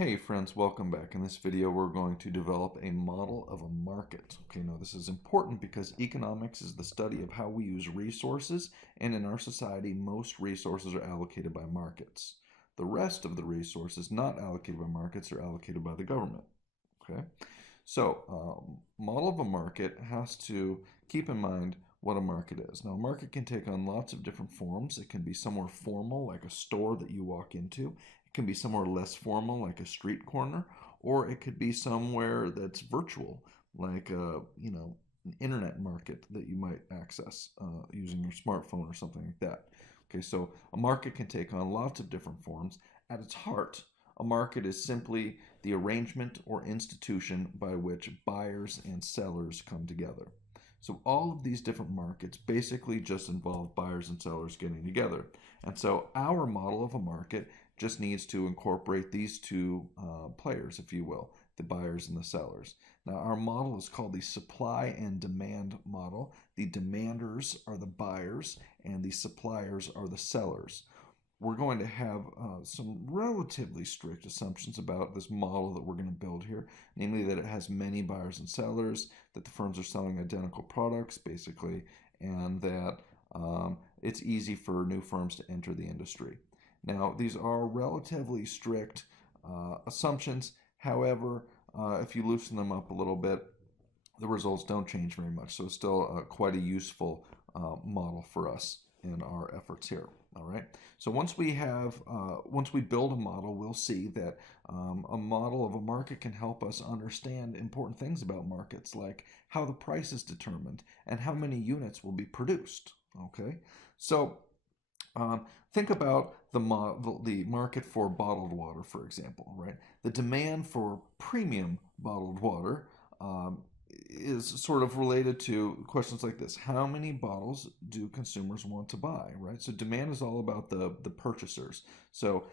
Hey friends, welcome back. In this video, we're going to develop a model of a market. Okay, now this is important because economics is the study of how we use resources, and in our society, most resources are allocated by markets. The rest of the resources not allocated by markets are allocated by the government. Okay, so model of a market has to keep in mind what a market is. Now, a market can take on lots of different forms. It can be somewhere formal, like a store that you walk into. It can be somewhere less formal, like a street corner, or it could be somewhere that's virtual, like an internet market that you might access using your smartphone or something like that. Okay, so a market can take on lots of different forms. At its heart, a market is simply the arrangement or institution by which buyers and sellers come together. So all of these different markets basically just involve buyers and sellers getting together. And so our model of a market just needs to incorporate these two players, if you will, the buyers and the sellers. Now, our model is called the supply and demand model. The demanders are the buyers, and the suppliers are the sellers. We're going to have some relatively strict assumptions about this model that we're going to build here, namely that it has many buyers and sellers, that the firms are selling identical products, basically, and that it's easy for new firms to enter the industry. Now, these are relatively strict assumptions. However, if you loosen them up a little bit, the results don't change very much. So it's still quite a useful model for us in our efforts here. All right. So once we build a model, we'll see that a model of a market can help us understand important things about markets, like how the price is determined and how many units will be produced. Okay. So think about the market for bottled water, for example, right? The demand for premium bottled water is sort of related to questions like this. How many bottles do consumers want to buy, right? So demand is all about the purchasers. So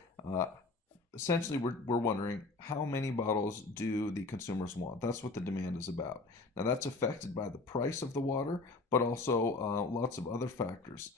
essentially, we're wondering how many bottles do the consumers want? That's what the demand is about. Now, that's affected by the price of the water, but also lots of other factors.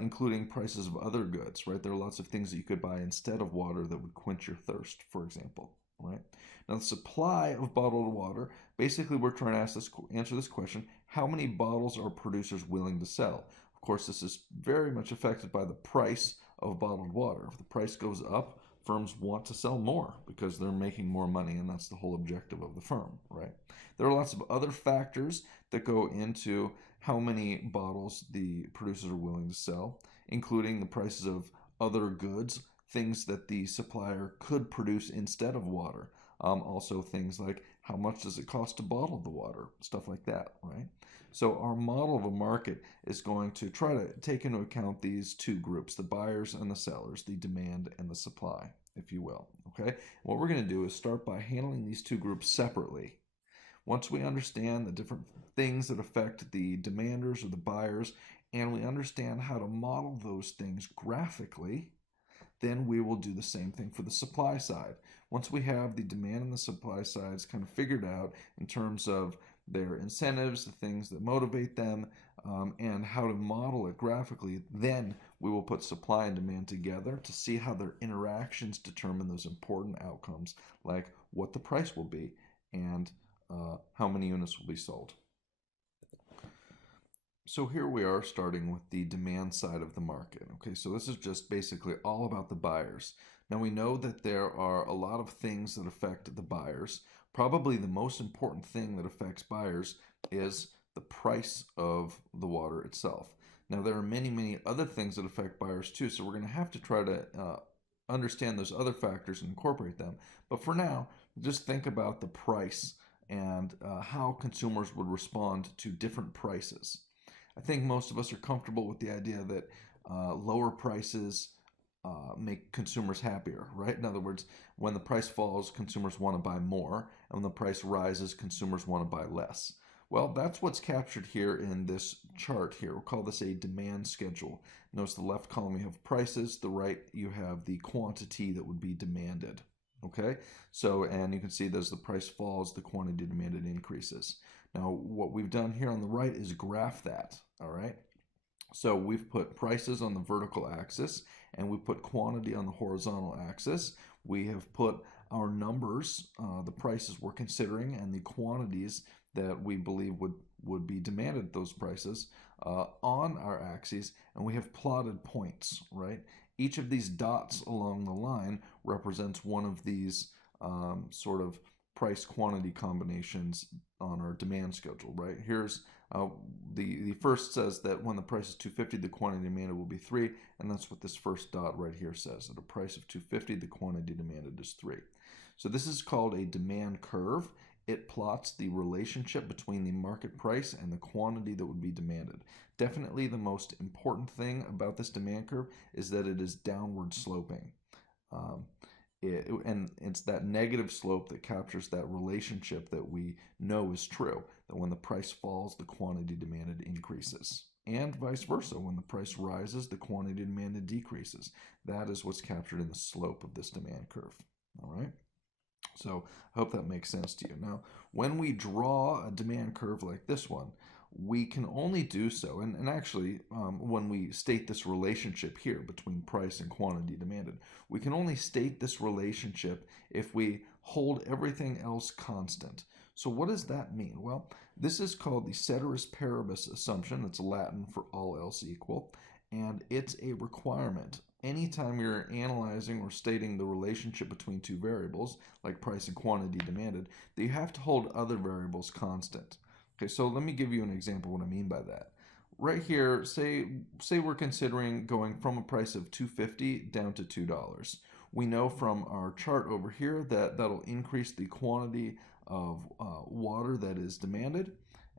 Including prices of other goods, right? There are lots of things that you could buy instead of water that would quench your thirst, for example, right? Now, the supply of bottled water, basically we're trying to answer this question, how many bottles are producers willing to sell? Of course, this is very much affected by the price of bottled water. If the price goes up, firms want to sell more because they're making more money, and that's the whole objective of the firm, right? There are lots of other factors that go into how many bottles the producers are willing to sell, including the prices of other goods, things that the supplier could produce instead of water. Also things like how much does it cost to bottle the water, stuff like that, right? So our model of a market is going to try to take into account these two groups, the buyers and the sellers, the demand and the supply, if you will, okay? What we're going to do is start by handling these two groups separately. Once we understand the different things that affect the demanders or the buyers, and we understand how to model those things graphically, then we will do the same thing for the supply side. Once we have the demand and the supply sides kind of figured out in terms of their incentives, the things that motivate them, and how to model it graphically, then we will put supply and demand together to see how their interactions determine those important outcomes, like what the price will be and how many units will be sold. So here we are starting with the demand side of the market. Okay, so this is just basically all about the buyers. Now we know that there are a lot of things that affect the buyers. Probably the most important thing that affects buyers is the price of the water itself. Now there are many, many other things that affect buyers too, so we're going to have to try to understand those other factors and incorporate them. But for now, just think about the price and how consumers would respond to different prices. I think most of us are comfortable with the idea that lower prices make consumers happier, right? In other words, when the price falls, consumers want to buy more, and when the price rises, consumers want to buy less. Well, that's what's captured here in this chart here. We'll call this a demand schedule. Notice the left column you have prices, the right you have the quantity that would be demanded. Okay, so, and you can see that as the price falls, the quantity demanded increases. Now, what we've done here on the right is graph that, all right? So we've put prices on the vertical axis, and we put quantity on the horizontal axis. We have put our numbers, the prices we're considering, and the quantities that we believe would be demanded at those prices on our axes, and we have plotted points, right? Each of these dots along the line represents one of these sort of price quantity combinations on our demand schedule, right? Here's the first says that when the price is 250, the quantity demanded will be 3, and that's what this first dot right here says. At a price of 250, the quantity demanded is 3. So this is called a demand curve. It plots the relationship between the market price and the quantity that would be demanded. Definitely the most important thing about this demand curve is that it is downward sloping. And it's that negative slope that captures that relationship that we know is true, that when the price falls, the quantity demanded increases. And vice versa, when the price rises, the quantity demanded decreases. That is what's captured in the slope of this demand curve. All right? So I hope that makes sense to you. Now, when we draw a demand curve like this one, we can only do so, and actually, when we state this relationship here between price and quantity demanded, we can only state this relationship if we hold everything else constant. So what does that mean? Well, this is called the ceteris paribus assumption. It's Latin for all else equal, and it's a requirement. Anytime you're analyzing or stating the relationship between two variables, like price and quantity demanded, that you have to hold other variables constant. Okay, so let me give you an example of what I mean by that. Right here, say we're considering going from a price of $2.50 down to $2. We know from our chart over here that that'll increase the quantity of water that is demanded,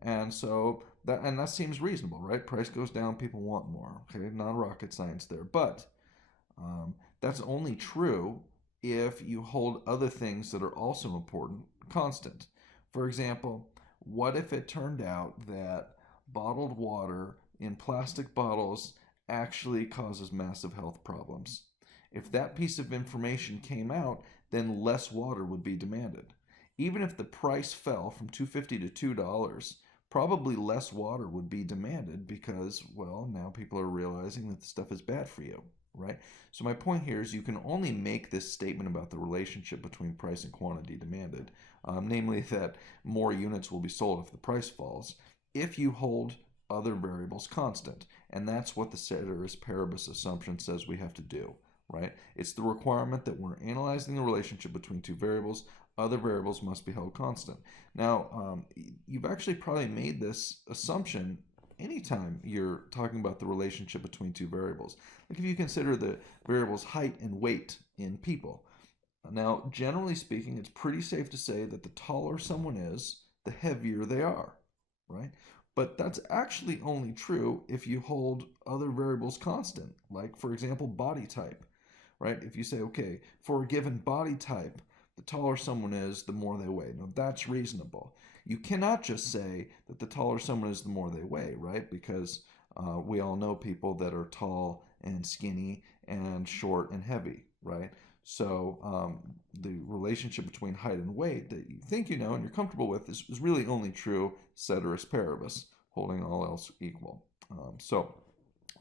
and so that seems reasonable, right? Price goes down, people want more. Okay, not rocket science there, but that's only true if you hold other things that are also important constant. For example, what if it turned out that bottled water in plastic bottles actually causes massive health problems? If that piece of information came out, then less water would be demanded. Even if the price fell from $2.50 to $2, probably less water would be demanded because, well, now people are realizing that the stuff is bad for you, right? So my point here is you can only make this statement about the relationship between price and quantity demanded, namely that more units will be sold if the price falls, if you hold other variables constant. And that's what the ceteris paribus assumption says we have to do, right? It's the requirement that we're analyzing the relationship between two variables. Other variables must be held constant. Now, you've actually probably made this assumption anytime you're talking about the relationship between two variables. Like if you consider the variables height and weight in people. Now, generally speaking, it's pretty safe to say that the taller someone is, the heavier they are, right? But that's actually only true if you hold other variables constant, like, for example, body type, right? If you say, okay, for a given body type, the taller someone is, the more they weigh. Now, that's reasonable. You cannot just say that the taller someone is, the more they weigh, right? Because we all know people that are tall and skinny and short and heavy, right? So the relationship between height and weight that you think you know and you're comfortable with is really only true ceteris paribus, holding all else equal. So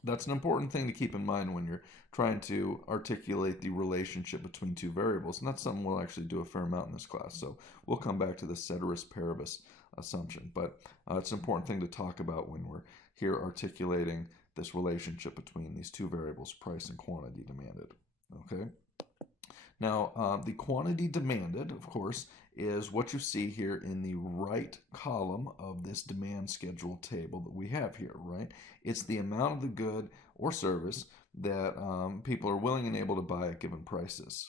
that's an important thing to keep in mind when you're trying to articulate the relationship between two variables. And that's something we'll actually do a fair amount in this class. So we'll come back to the ceteris paribus assumption. But it's an important thing to talk about when we're here articulating this relationship between these two variables, price and quantity demanded. Okay? Now, the quantity demanded, of course, is what you see here in the right column of this demand schedule table that we have here, right? It's the amount of the good or service that people are willing and able to buy at given prices.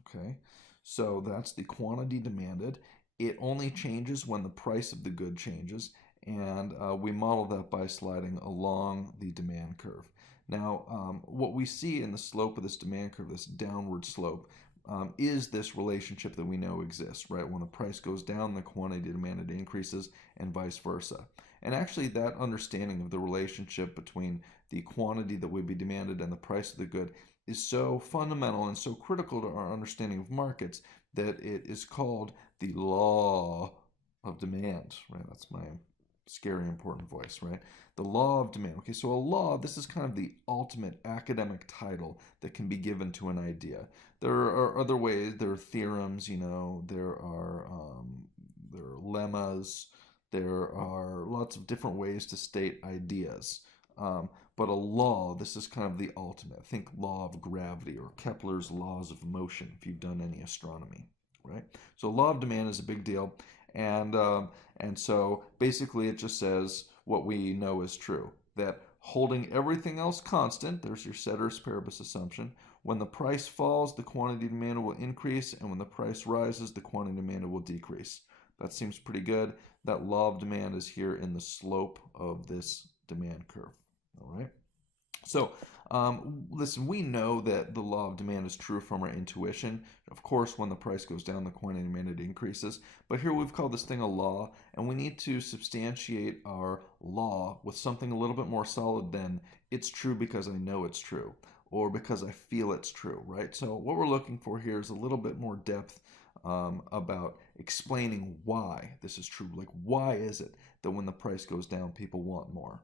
Okay, so that's the quantity demanded. It only changes when the price of the good changes, and we model that by sliding along the demand curve. Now, what we see in the slope of this demand curve, this downward slope, is this relationship that we know exists, right? When the price goes down, the quantity demanded increases, and vice versa. And actually, that understanding of the relationship between the quantity that would be demanded and the price of the good is so fundamental and so critical to our understanding of markets that it is called the law of demand, right? That's my scary important voice, right? The law of demand. Okay, so a law, this is kind of the ultimate academic title that can be given to an idea. There are other ways. There are theorems, there are lemmas, there are lots of different ways to state ideas. But a law, this is kind of the ultimate. Think law of gravity or Kepler's laws of motion if you've done any astronomy, right? So law of demand is a big deal, and so basically it just says what we know is true, that holding everything else constant, there's your ceteris paribus assumption, when the price falls, the quantity demanded will increase, and when the price rises, the quantity demanded will decrease. That seems pretty good. That law of demand is here in the slope of this demand curve. All right. So, listen, we know that the law of demand is true from our intuition. Of course, when the price goes down, the quantity demanded increases. But here we've called this thing a law, and we need to substantiate our law with something a little bit more solid than it's true because I know it's true or because I feel it's true, right? So, what we're looking for here is a little bit more depth about explaining why this is true. Like, why is it that when the price goes down, people want more?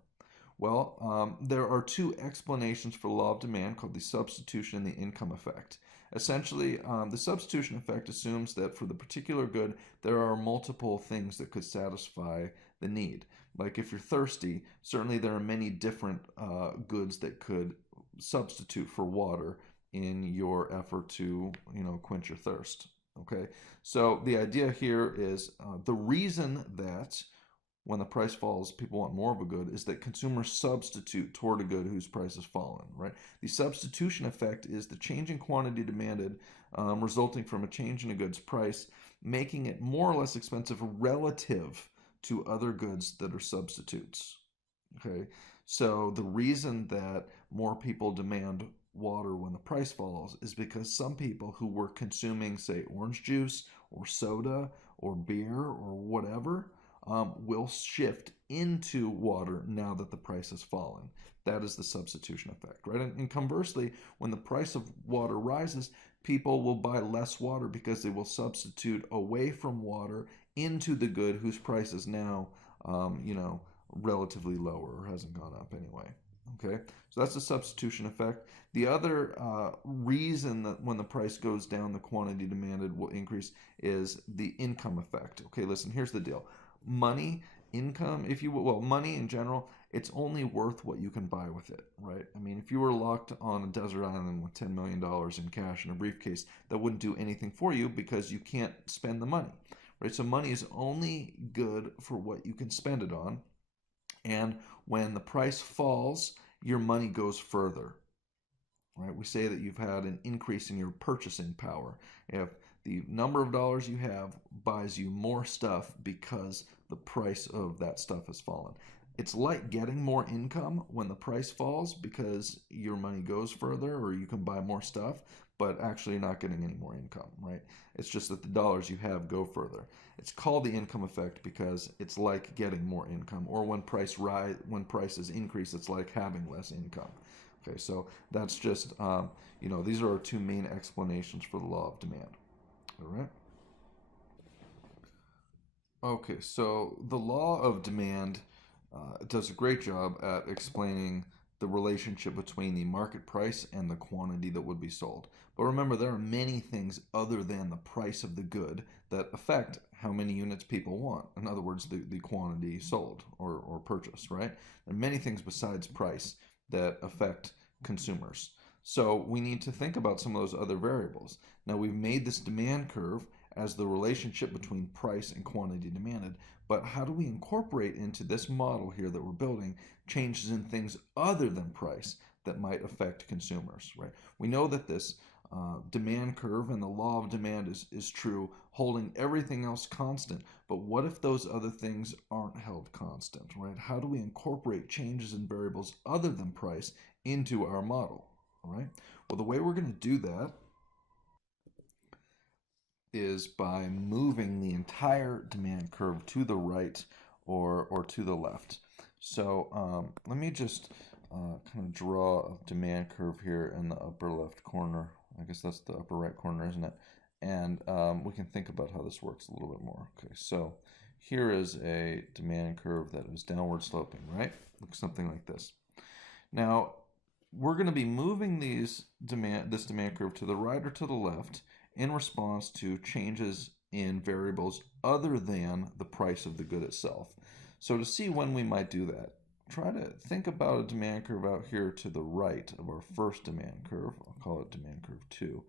Well, there are two explanations for the law of demand called the substitution and the income effect. Essentially, the substitution effect assumes that for the particular good, there are multiple things that could satisfy the need. Like if you're thirsty, certainly there are many different goods that could substitute for water in your effort to, quench your thirst. Okay, so the idea here is the reason that when the price falls, people want more of a good, is that consumers substitute toward a good whose price has fallen, right? The substitution effect is the change in quantity demanded resulting from a change in a good's price, making it more or less expensive relative to other goods that are substitutes. Okay, so the reason that more people demand water when the price falls is because some people who were consuming, say, orange juice or soda or beer or whatever, will shift into water now that the price has fallen. That is the substitution effect, right? And conversely, when the price of water rises, people will buy less water because they will substitute away from water into the good whose price is now, relatively lower or hasn't gone up anyway. Okay, so that's the substitution effect. The other reason that when the price goes down, the quantity demanded will increase is the income effect. Okay, listen, here's the deal. Money, income, if you will, money in general, it's only worth what you can buy with it, right? I mean, if you were locked on a desert island with $10 million in cash in a briefcase, that wouldn't do anything for you because you can't spend the money, right? So money is only good for what you can spend it on. And when the price falls, your money goes further, right? We say that you've had an increase in your purchasing power. If the number of dollars you have buys you more stuff because the price of that stuff has fallen. It's like getting more income when the price falls because your money goes further or you can buy more stuff, but actually you're not getting any more income, right? It's just that the dollars you have go further. It's called the income effect because it's like getting more income, or when prices increase, it's like having less income. Okay, so that's just these are our two main explanations for the law of demand. All right. Okay, so the law of demand does a great job at explaining the relationship between the market price and the quantity that would be sold. But remember, there are many things other than the price of the good that affect how many units people want. In other words, the quantity sold or purchased, right? There are many things besides price that affect consumers. So we need to think about some of those other variables. Now, we've made this demand curve as the relationship between price and quantity demanded, but how do we incorporate into this model here that we're building changes in things other than price that might affect consumers, right? We know that this demand curve and the law of demand is true, holding everything else constant. But what if those other things aren't held constant, right? How do we incorporate changes in variables other than price into our model, all right? Well, the way we're going to do that is by moving the entire demand curve to the right or to the left. So let me just kind of draw a demand curve here in the upper left corner. I guess that's the upper right corner, isn't it? And we can think about how this works a little bit more. Okay, so here is a demand curve that is downward sloping, right? Looks something like this. Now, we're going to be moving this demand curve to the right or to the left in response to changes in variables other than the price of the good itself. So to see when we might do that, try to think about a demand curve out here to the right of our first demand curve. I'll call it demand curve 2.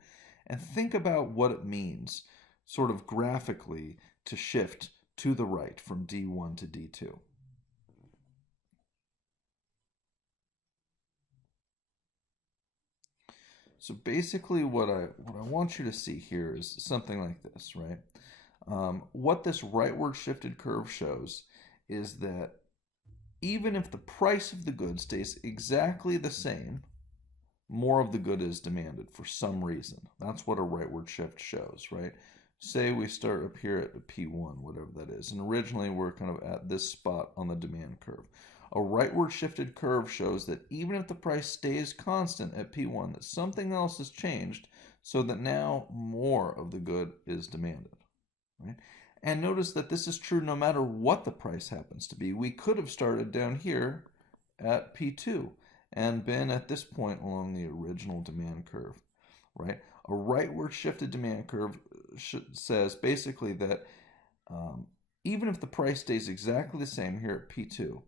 And think about what it means sort of graphically to shift to the right from D1 to D2. So basically what I want you to see here is something like this, right? What this rightward shifted curve shows is that even if the price of the good stays exactly the same, more of the good is demanded for some reason. That's what a rightward shift shows, right? Say we start up here at P1, whatever that is, and originally we're kind of at this spot on the demand curve. A rightward shifted curve shows that even if the price stays constant at P1, that something else has changed so that now more of the good is demanded, right? And notice that this is true no matter what the price happens to be. We could have started down here at P2 and been at this point along the original demand curve, right? A rightward shifted demand curve says basically that even if the price stays exactly the same here at P2,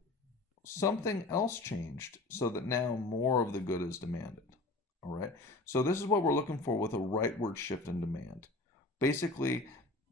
something else changed so that now more of the good is demanded, all right? So this is what we're looking for with a rightward shift in demand. Basically,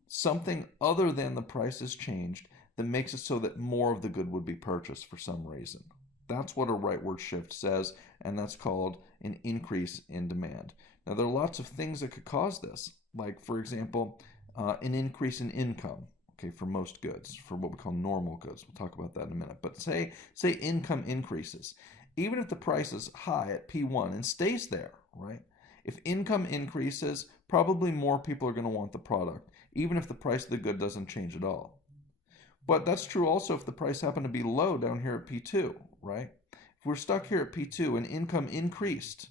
something other than the price has changed that makes it so that more of the good would be purchased for some reason. That's what a rightward shift says, and that's called an increase in demand. Now, there are lots of things that could cause this, like, for example, an increase in income, okay, for most goods, for what we call normal goods. We'll talk about that in a minute. But say income increases. Even if the price is high at P1 and stays there, right? If income increases, probably more people are going to want the product, even if the price of the good doesn't change at all. But that's true also if the price happened to be low down here at P2, right? If we're stuck here at P2 and income increased,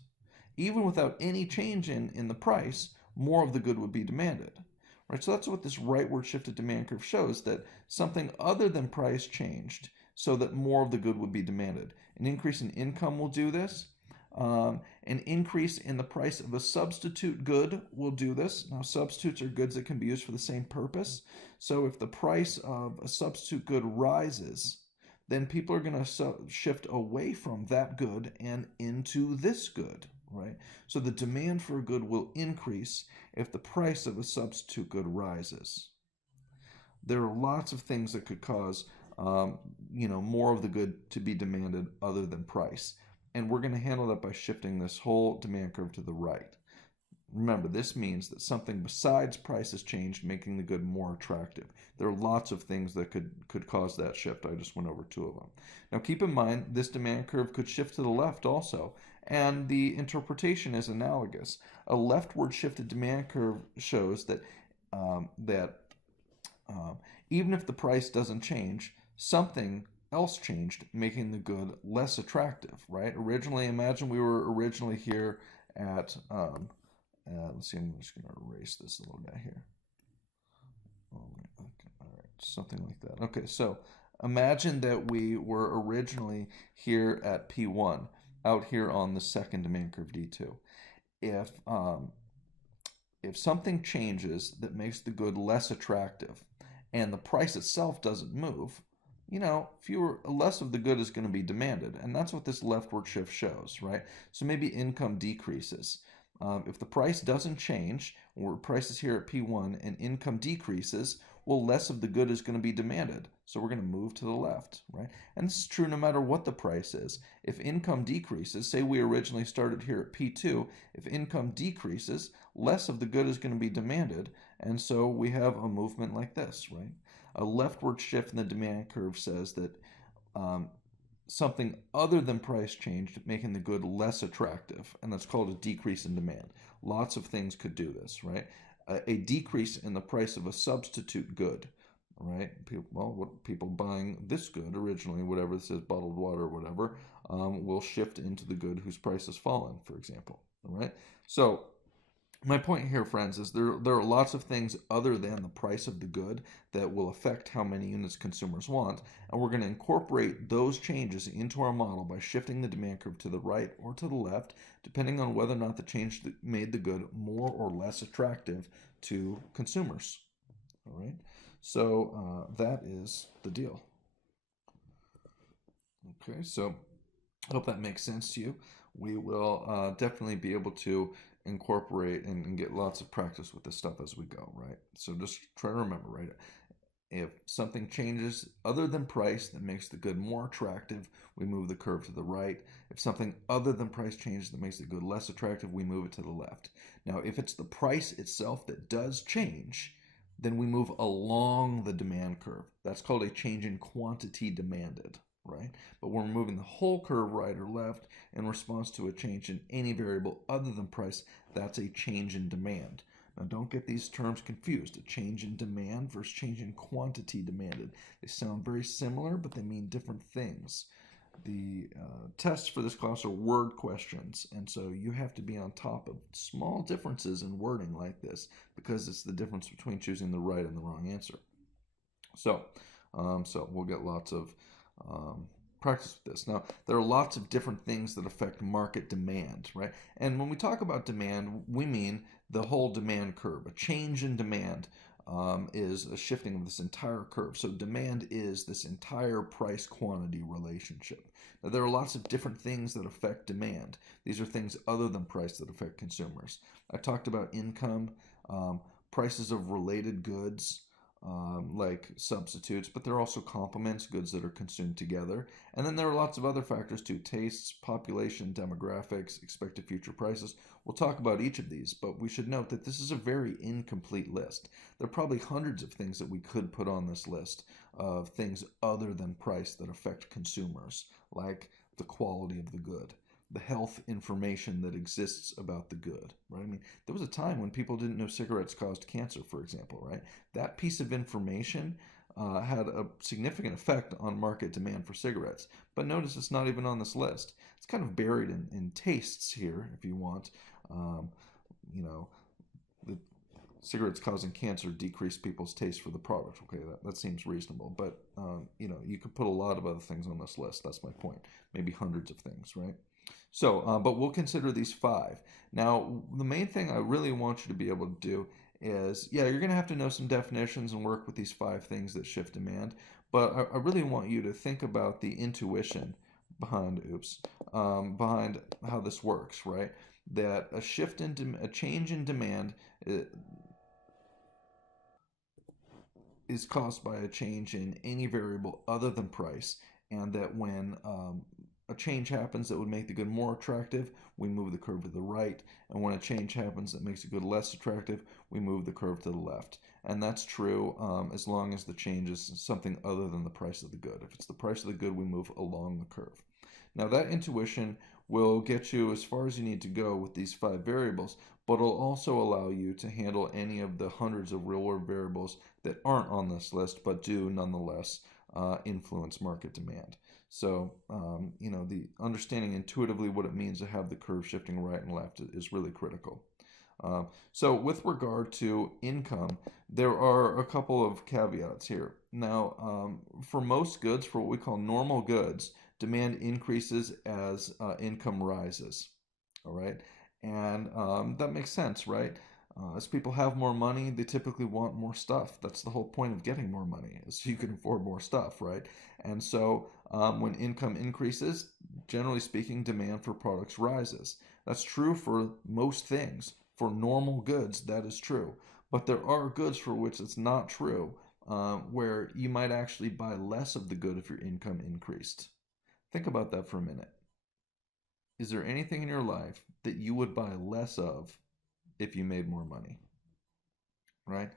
even without any change in the price, more of the good would be demanded, right? So that's what this rightward shifted demand curve shows, that something other than price changed so that more of the good would be demanded. An increase in income will do this. An increase in the price of a substitute good will do this. Now, substitutes are goods that can be used for the same purpose. So if the price of a substitute good rises, then people are going to shift away from that good and into this good, right? So the demand for a good will increase if the price of a substitute good rises. There are lots of things that could cause more of the good to be demanded other than price. And we're going to handle that by shifting this whole demand curve to the right. Remember, this means that something besides price has changed, making the good more attractive. There are lots of things that could cause that shift. I just went over 2 of them. Now, keep in mind, this demand curve could shift to the left also, and the interpretation is analogous. A leftward shifted demand curve shows that even if the price doesn't change, something else changed, making the good less attractive, right? Originally, imagine we were originally here at, let's see, I'm just going to erase this a little bit here. All right, something like that. Okay, so imagine that we were originally here at P1, out here on the second demand curve D2. If something changes that makes the good less attractive and the price itself doesn't move, less of the good is going to be demanded. And that's what this leftward shift shows, right? So maybe income decreases. If the price doesn't change, or price is here at P1 and income decreases, well, less of the good is going to be demanded. So we're going to move to the left, right? And this is true no matter what the price is. If income decreases, say we originally started here at P2, if income decreases, less of the good is going to be demanded. And so we have a movement like this, right? A leftward shift in the demand curve says that something other than price changed, making the good less attractive, and that's called a decrease in demand. Lots of things could do this, right? A decrease in the price of a substitute good, right? People buying this good originally, whatever this is, bottled water or whatever, will shift into the good whose price has fallen, for example, all right? So My point here, friends, is there are lots of things other than the price of the good that will affect how many units consumers want, and we're going to incorporate those changes into our model by shifting the demand curve to the right or to the left, depending on whether or not the change made the good more or less attractive to consumers. All right, so that is the deal. Okay, so I hope that makes sense to you. We will definitely be able to incorporate and get lots of practice with this stuff as we go, right? So just try to remember, right? If something changes other than price that makes the good more attractive, we move the curve to the right. If something other than price changes that makes the good less attractive, we move it to the left. Now, if it's the price itself that does change, then we move along the demand curve. That's called a change in quantity demanded, right? But when we're moving the whole curve right or left in response to a change in any variable other than price, that's a change in demand. Now, don't get these terms confused. A change in demand versus change in quantity demanded. They sound very similar, but they mean different things. The tests for this class are word questions, and so you have to be on top of small differences in wording like this because it's the difference between choosing the right and the wrong answer. So we'll get lots of practice with this. Now, there are lots of different things that affect market demand, right? And when we talk about demand, we mean the whole demand curve. A change in demand is a shifting of this entire curve. So demand is this entire price-quantity relationship. Now, there are lots of different things that affect demand. These are things other than price that affect consumers. I talked about income, prices of related goods, like substitutes, but there are also complements, goods that are consumed together. And then there are lots of other factors too: tastes, population, demographics, expected future prices. We'll talk about each of these, but we should note that this is a very incomplete list. There are probably hundreds of things that we could put on this list of things other than price that affect consumers, like the quality of the good, the health information that exists about the good, right? I mean, there was a time when people didn't know cigarettes caused cancer, for example, right? That piece of information had a significant effect on market demand for cigarettes. But notice it's not even on this list. It's kind of buried in tastes here, if you want. Um, you know, the cigarettes causing cancer decrease people's taste for the product. Okay, that seems reasonable. But, you could put a lot of other things on this list. That's my point. Maybe hundreds of things, right? So, but we'll consider these five. Now, the main thing I really want you to be able to do is, yeah, you're going to have to know some definitions and work with these five things that shift demand. But I really want you to think about the intuition behind, behind how this works, right? That a change in demand is caused by a change in any variable other than price, and that when a change happens that would make the good more attractive, we move the curve to the right, and when a change happens that makes a good less attractive, we move the curve to the left. And that's true as long as the change is something other than the price of the good. If it's the price of the good, we move along the curve. Now, that intuition will get you as far as you need to go with these five variables, but it'll also allow you to handle any of the hundreds of real world variables that aren't on this list, but do nonetheless influence market demand. So, the understanding intuitively what it means to have the curve shifting right and left is really critical. So, with regard to income, there are a couple of caveats here. Now, for most goods, for what we call normal goods, demand increases as income rises. All right, and that makes sense, right? As people have more money, they typically want more stuff. That's the whole point of getting more money, is so you can afford more stuff, right? And so when income increases, generally speaking, demand for products rises. That's true for most things. For normal goods, that is true. But there are goods for which it's not true, where you might actually buy less of the good if your income increased. Think about that for a minute. Is there anything in your life that you would buy less of if you made more money? Right?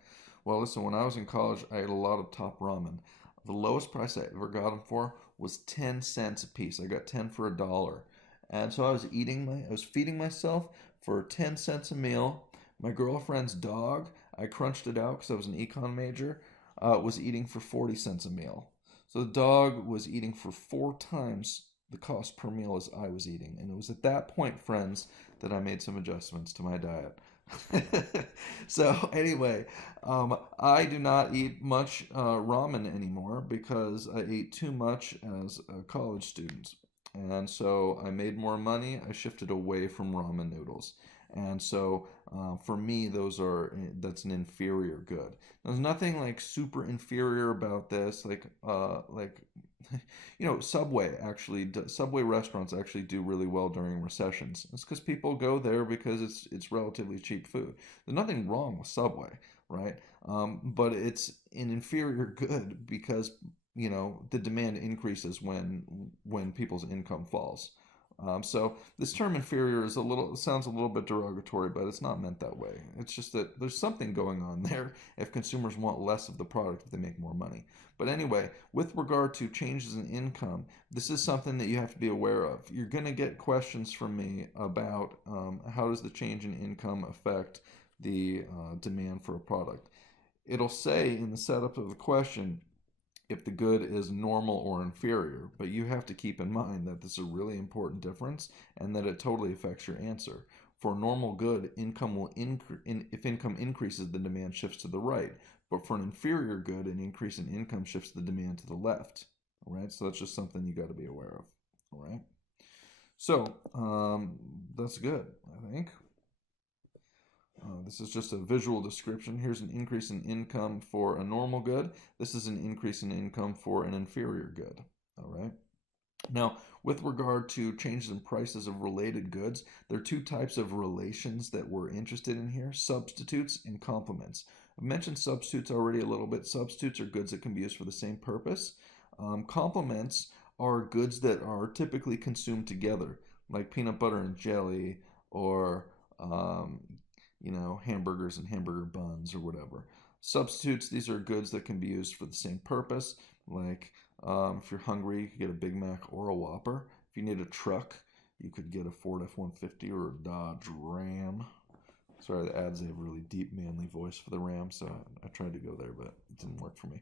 Well, listen, when I was in college, I ate a lot of top ramen. The lowest price I ever got them for was 10 cents a piece. I got 10 for $1. And so I was feeding myself for 10 cents a meal. My girlfriend's dog, I crunched it out because I was an econ major, was eating for 40 cents a meal. So the dog was eating for 4 times the cost per meal as I was eating. And it was at that point, friends, that I made some adjustments to my diet. So anyway, I do not eat much ramen anymore because I ate too much as a college student. And so I made more money. I shifted away from ramen noodles. And so for me, that's an inferior good. There's nothing like super inferior about this. Subway restaurants actually do really well during recessions. It's because people go there because it's relatively cheap food. There's nothing wrong with Subway, right? But it's an inferior good because the demand increases when people's income falls. So this term inferior sounds a little bit derogatory, but it's not meant that way. It's just that there's something going on there if consumers want less of the product if they make more money. But anyway, with regard to changes in income, this is something that you have to be aware of. You're going to get questions from me about how does the change in income affect the demand for a product. It'll say in the setup of the question if the good is normal or inferior, but you have to keep in mind that this is a really important difference and that it totally affects your answer. For a normal good, income will increase. If income increases, the demand shifts to the right. But for an inferior good, an increase in income shifts the demand to the left. All right, so that's just something you got to be aware of. All right, so that's good, I think. This is just a visual description. Here's an increase in income for a normal good. This is an increase in income for an inferior good. All right. Now, with regard to changes in prices of related goods, there are two types of relations that we're interested in here: substitutes and complements. I've mentioned substitutes already a little bit. Substitutes are goods that can be used for the same purpose. Complements are goods that are typically consumed together, like peanut butter and jelly, or um, hamburgers and hamburger buns or whatever. Substitutes, these are goods that can be used for the same purpose. Like if you're hungry, you could get a Big Mac or a Whopper. If you need a truck, you could get a Ford F-150 or a Dodge Ram. Sorry, the ads have a really deep, manly voice for the Ram, so I tried to go there, but it didn't work for me.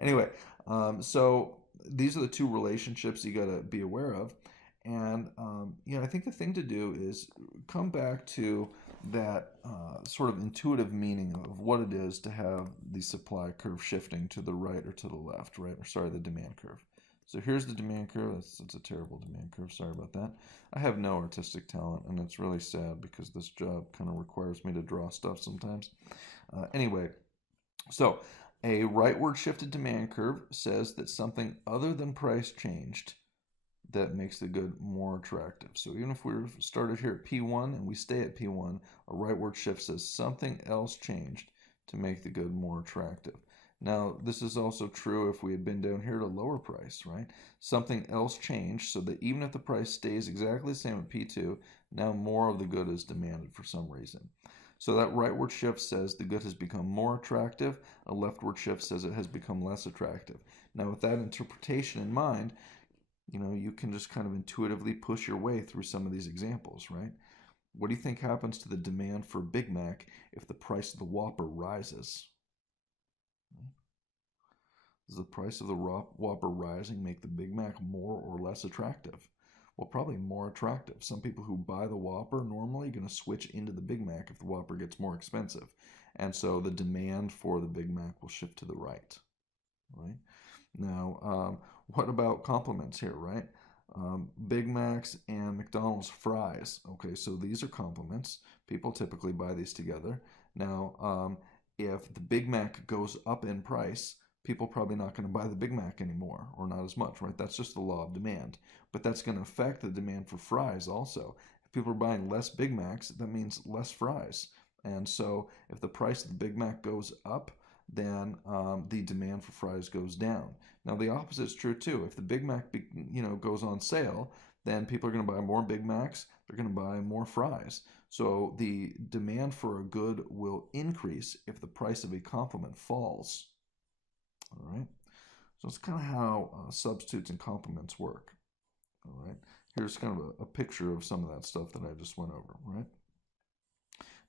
Anyway, so these are the two relationships you got to be aware of. And I think the thing to do is come back to that sort of intuitive meaning of what it is to have the supply curve shifting to the right or to the left, right? Or sorry, the demand curve. So here's the demand curve. That's a terrible demand curve. Sorry about that. I have no artistic talent, and it's really sad because this job kind of requires me to draw stuff sometimes. Anyway, so a rightward shifted demand curve says that something other than price changed that makes the good more attractive. So even if we started here at P1 and we stay at P1, a rightward shift says something else changed to make the good more attractive. Now, this is also true if we had been down here at a lower price, right? Something else changed so that even if the price stays exactly the same at P2, now more of the good is demanded for some reason. So that rightward shift says the good has become more attractive. A leftward shift says it has become less attractive. Now, with that interpretation in mind, you can just kind of intuitively push your way through some of these examples, right? What do you think happens to the demand for Big Mac if the price of the Whopper rises? Does the price of the Whopper rising make the Big Mac more or less attractive? Well, probably more attractive. Some people who buy the Whopper normally are going to switch into the Big Mac if the Whopper gets more expensive. And so the demand for the Big Mac will shift to the right, right? Now, what about complements here, right? Big Macs and McDonald's fries. Okay, so these are complements. People typically buy these together. Now, if the Big Mac goes up in price, people are probably not going to buy the Big Mac anymore, or not as much, right? That's just the law of demand. But that's going to affect the demand for fries also. If people are buying less Big Macs, that means less fries. And so if the price of the Big Mac goes up, then the demand for fries goes down. Now the opposite is true too. If the Big Mac goes on sale, then people are going to buy more Big Macs. They're going to buy more fries. So the demand for a good will increase if the price of a complement falls. All right. So it's kind of how substitutes and complements work. All right. Here's kind of a picture of some of that stuff that I just went over. Right.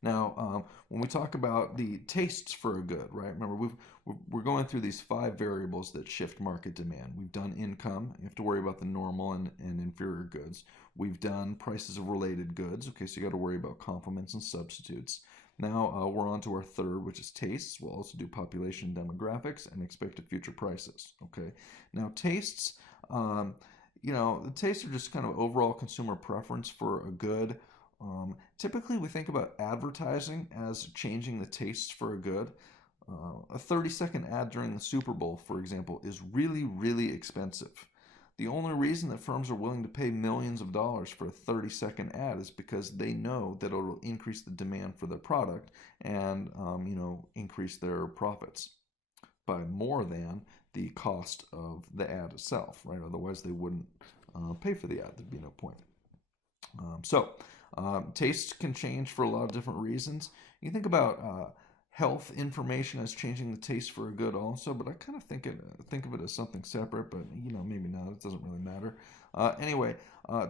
Now, when we talk about the tastes for a good, right? Remember, we're going through these 5 variables that shift market demand. We've done income. You have to worry about the normal and inferior goods. We've done prices of related goods. Okay, so you got to worry about complements and substitutes. Now we're on to our third, which is tastes. We'll also do population demographics and expected future prices. Okay, now tastes. The tastes are just kind of overall consumer preference for a good. Typically, we think about advertising as changing the tastes for a good. A 30-second ad during the Super Bowl, for example, is really, really expensive. The only reason that firms are willing to pay millions of dollars for a 30-second ad is because they know that it'll increase the demand for their product and, increase their profits by more than the cost of the ad itself, right? Otherwise, they wouldn't pay for the ad. There'd be no point. Tastes can change for a lot of different reasons. You think about health information as changing the taste for a good also, but I kind of think of it as something separate, but maybe not. It doesn't really matter. Anyway,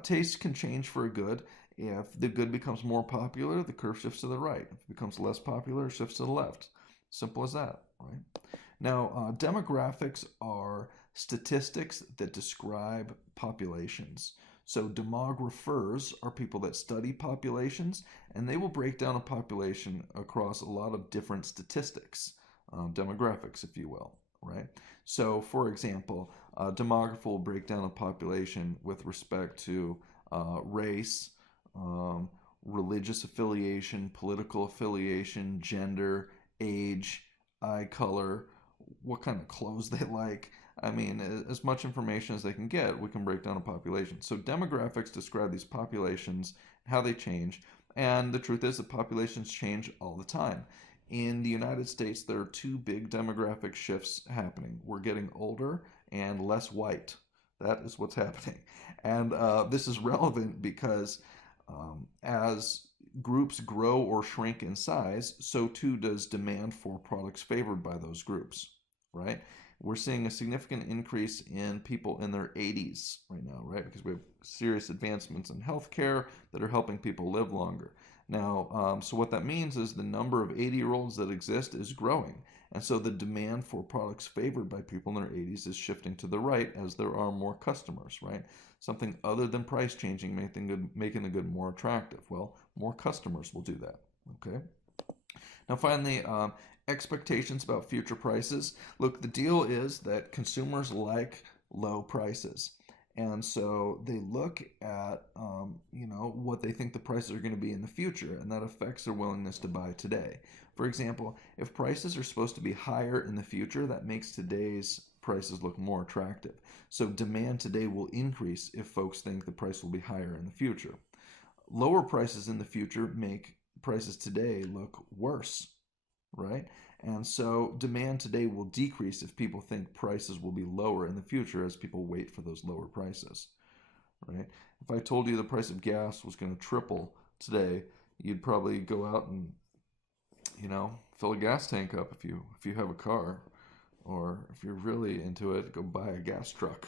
taste can change for a good. If the good becomes more popular, the curve shifts to the right. If it becomes less popular, it shifts to the left. Simple as that, right? Now, demographics are statistics that describe populations. So demographers are people that study populations, and they will break down a population across a lot of different statistics, demographics, if you will, right? So, for example, a demographer will break down a population with respect to race, religious affiliation, political affiliation, gender, age, eye color, what kind of clothes they like. I mean, as much information as they can get, we can break down a population. So demographics describe these populations, how they change, and the truth is that populations change all the time. In the United States, there are 2 big demographic shifts happening. We're getting older and less white. That is what's happening. And this is relevant because as groups grow or shrink in size, so too does demand for products favored by those groups, right? We're seeing a significant increase in people in their 80s right now, right? Because we have serious advancements in healthcare that are helping people live longer. Now, so what that means is the number of 80-year-olds that exist is growing. And so the demand for products favored by people in their 80s is shifting to the right as there are more customers, right? Something other than price changing, making the good more attractive. Well, more customers will do that, okay? Now, finally, expectations about future prices. Look, the deal is that consumers like low prices. And so they look at, what they think the prices are going to be in the future, and that affects their willingness to buy today. For example, if prices are supposed to be higher in the future, that makes today's prices look more attractive. So demand today will increase if folks think the price will be higher in the future. Lower prices in the future make prices today look worse, right? And so demand today will decrease if people think prices will be lower in the future as people wait for those lower prices, right? If I told you the price of gas was going to triple today, you'd probably go out and, fill a gas tank up if you have a car, or if you're really into it, go buy a gas truck,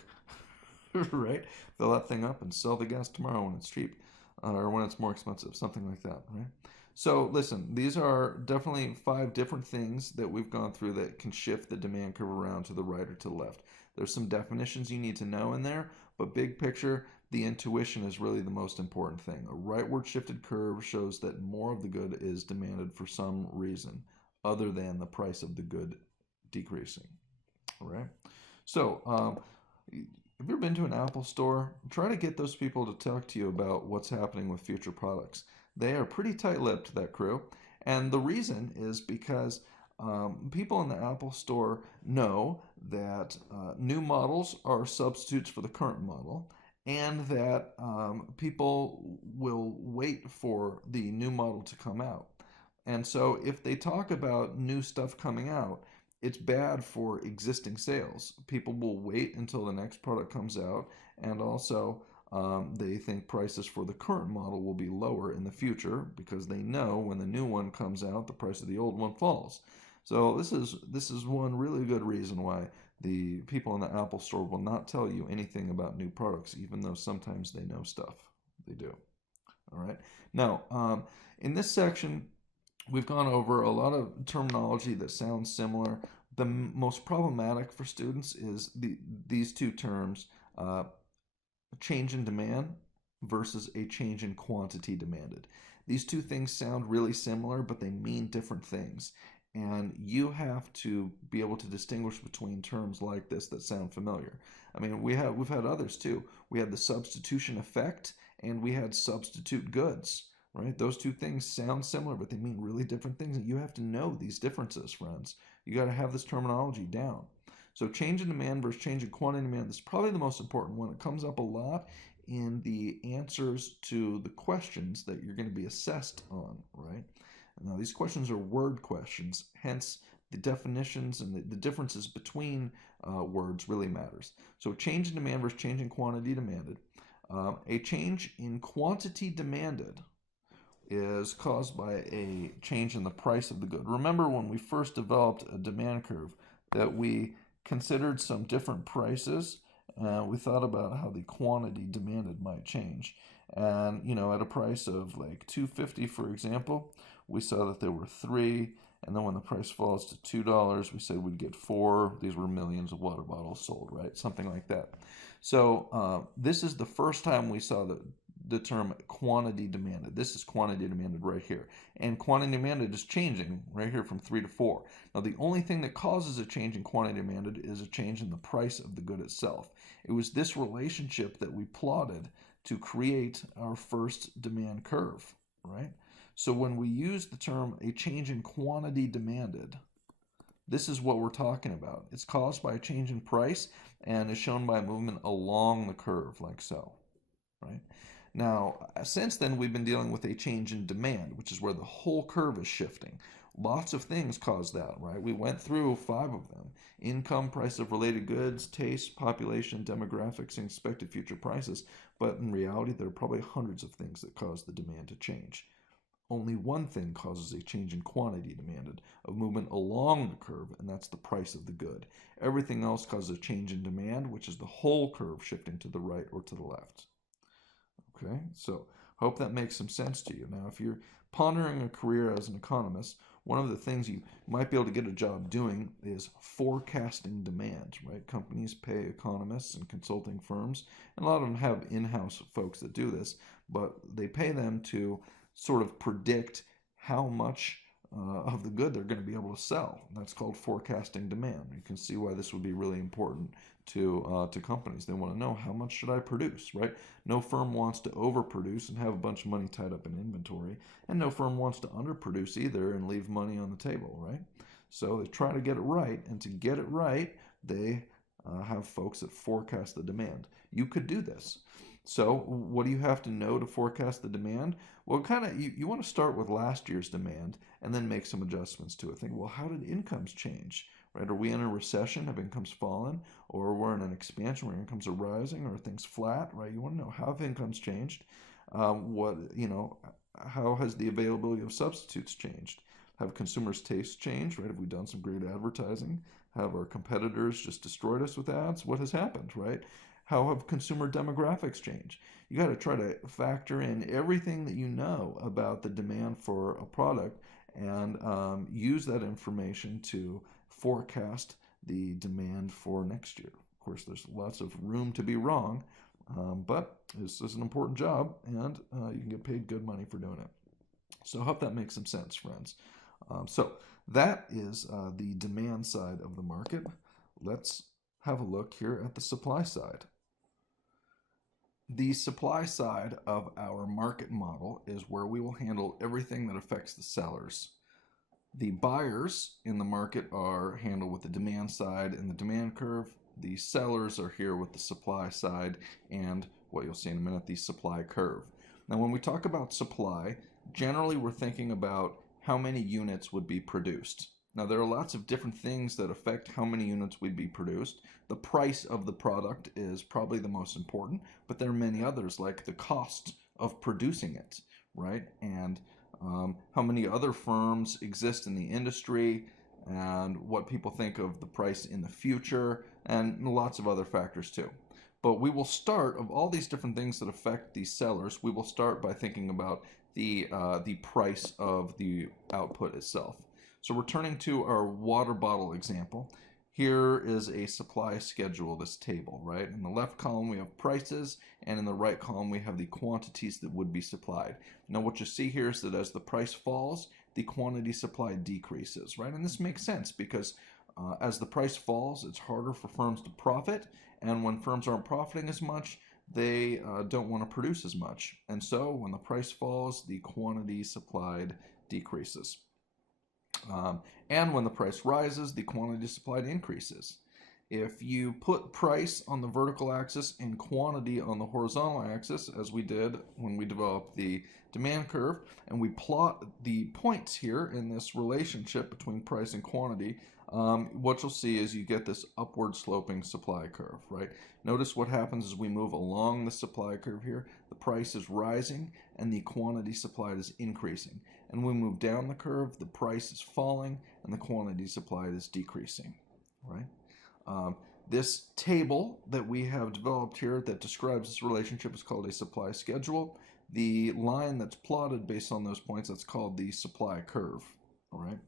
right? Fill that thing up and sell the gas tomorrow when it's cheap, or when it's more expensive, something like that, right? So listen, these are definitely 5 different things that we've gone through that can shift the demand curve around to the right or to the left. There's some definitions you need to know in there, but big picture, the intuition is really the most important thing. A rightward shifted curve shows that more of the good is demanded for some reason other than the price of the good decreasing. All right. So, have you ever been to an Apple store? Try to get those people to talk to you about what's happening with future products. They are pretty tight-lipped, that crew. And the reason is because people in the Apple store know that new models are substitutes for the current model, and that people will wait for the new model to come out. And so if they talk about new stuff coming out, it's bad for existing sales. People will wait until the next product comes out, and also they think prices for the current model will be lower in the future because they know when the new one comes out, the price of the old one falls. So this is one really good reason why the people in the Apple store will not tell you anything about new products, even though sometimes they know stuff. They do. All right. Now, in this section, we've gone over a lot of terminology that sounds similar. The most problematic for students is these two terms, uh, change in demand versus a change in quantity demanded. These two things sound really similar, but they mean different things. And you have to be able to distinguish between terms like this that sound familiar. I mean, we've had others too. We had the substitution effect and we had substitute goods, right? Those two things sound similar, but they mean really different things. And you have to know these differences, friends. You got to have this terminology down. So change in demand versus change in quantity demand, this is probably the most important one. It comes up a lot in the answers to the questions that you're going to be assessed on, right? Now, these questions are word questions, hence the definitions and the differences between words really matters. So change in demand versus change in quantity demanded. A change in quantity demanded is caused by a change in the price of the good. Remember when we first developed a demand curve that we considered some different prices. We thought about how the quantity demanded might change. And, at a price of like $2.50, for example, we saw that there were three. And then when the price falls to $2, we said we'd get four. These were millions of water bottles sold, right? Something like that. So this is the first time we saw the term quantity demanded. This is quantity demanded right here. And quantity demanded is changing right here from 3 to 4. Now, the only thing that causes a change in quantity demanded is a change in the price of the good itself. It was this relationship that we plotted to create our first demand curve, right? So when we use the term a change in quantity demanded, this is what we're talking about. It's caused by a change in price and is shown by a movement along the curve, like so, right? Now, since then, we've been dealing with a change in demand, which is where the whole curve is shifting. Lots of things cause that, right? We went through 5 of them: income, price of related goods, taste, population, demographics, and expected future prices. But in reality, there are probably hundreds of things that cause the demand to change. Only one thing causes a change in quantity demanded, a movement along the curve, and that's the price of the good. Everything else causes a change in demand, which is the whole curve shifting to the right or to the left. Okay, so hope that makes some sense to you. Now, if you're pondering a career as an economist, one of the things you might be able to get a job doing is forecasting demand, right? Companies pay economists and consulting firms, and a lot of them have in-house folks that do this, but they pay them to sort of predict how much of the good they're going to be able to sell. That's called forecasting demand. You can see why this would be really important to companies. They want to know, how much should I produce, right? No firm wants to overproduce and have a bunch of money tied up in inventory, and no firm wants to underproduce either and leave money on the table, right? So they try to get it right, and to get it right, they have folks that forecast the demand. You could do this. So what do you have to know to forecast the demand? Well, you want to start with last year's demand and then make some adjustments to it. Think, well, how did incomes change? Right? Are we in a recession? Have incomes fallen? Or we're in an expansion where incomes are rising? Or are things flat? Right? You want to know, how have incomes changed? How has the availability of substitutes changed? Have consumers' tastes changed? Right? Have we done some great advertising? Have our competitors just destroyed us with ads? What has happened? Right? How have consumer demographics changed? You got to try to factor in everything that you know about the demand for a product and use that information to forecast the demand for next year. Of course, there's lots of room to be wrong, but this is an important job, and you can get paid good money for doing it. So I hope that makes some sense, friends. So that is the demand side of the market. Let's have a look here at the supply side. The supply side of our market model is where we will handle everything that affects the sellers. The buyers in the market are handled with the demand side and the demand curve. The sellers are here with the supply side and, what you'll see in a minute, the supply curve. Now, when we talk about supply, generally we're thinking about how many units would be produced. Now, there are lots of different things that affect how many units would be produced. The price of the product is probably the most important, but there are many others, like the cost of producing it, right? And how many other firms exist in the industry, and what people think of the price in the future, and lots of other factors too. But we will start, of all these different things that affect these sellers, we will start by thinking about the price of the output itself. So returning to our water bottle example, here is a supply schedule, this table, right? In the left column we have prices, and in the right column we have the quantities that would be supplied. Now what you see here is that as the price falls, the quantity supplied decreases, right? And this makes sense because as the price falls, it's harder for firms to profit, and when firms aren't profiting as much, they don't want to produce as much. And so when the price falls, the quantity supplied decreases. And when the price rises, the quantity supplied increases. If you put price on the vertical axis and quantity on the horizontal axis, as we did when we developed the demand curve, and we plot the points here in this relationship between price and quantity, what you'll see is you get this upward sloping supply curve, right? Notice what happens as we move along the supply curve here. The price is rising and the quantity supplied is increasing. And when we move down the curve, the price is falling and the quantity supplied is decreasing, right? This table that we have developed here that describes this relationship is called a supply schedule. The line that's plotted based on those points, that's called the supply curve, all right?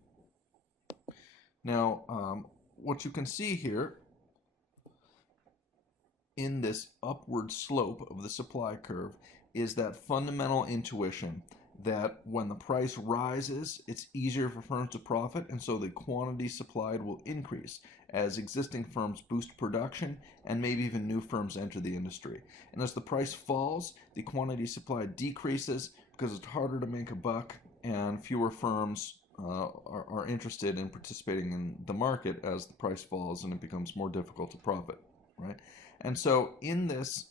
Now, what you can see here in this upward slope of the supply curve is that fundamental intuition that when the price rises, it's easier for firms to profit, and so the quantity supplied will increase as existing firms boost production and maybe even new firms enter the industry. And as the price falls, the quantity supplied decreases because it's harder to make a buck and fewer firms are interested in participating in the market as the price falls and it becomes more difficult to profit, right? And so in this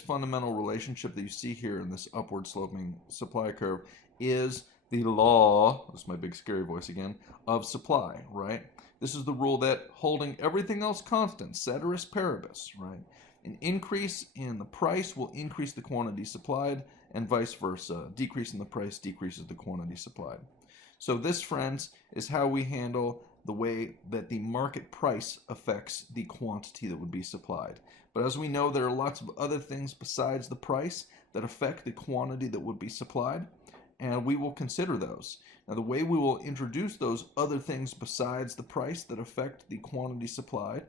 fundamental relationship that you see here in this upward sloping supply curve is the law, this is my big scary voice again, of supply, right? This is the rule that holding everything else constant, ceteris paribus, right? An increase in the price will increase the quantity supplied and vice versa. Decrease in the price decreases the quantity supplied. So this, friends, is how we handle the way that the market price affects the quantity that would be supplied. But as we know, there are lots of other things besides the price that affect the quantity that would be supplied, and we will consider those. Now, the way we will introduce those other things besides the price that affect the quantity supplied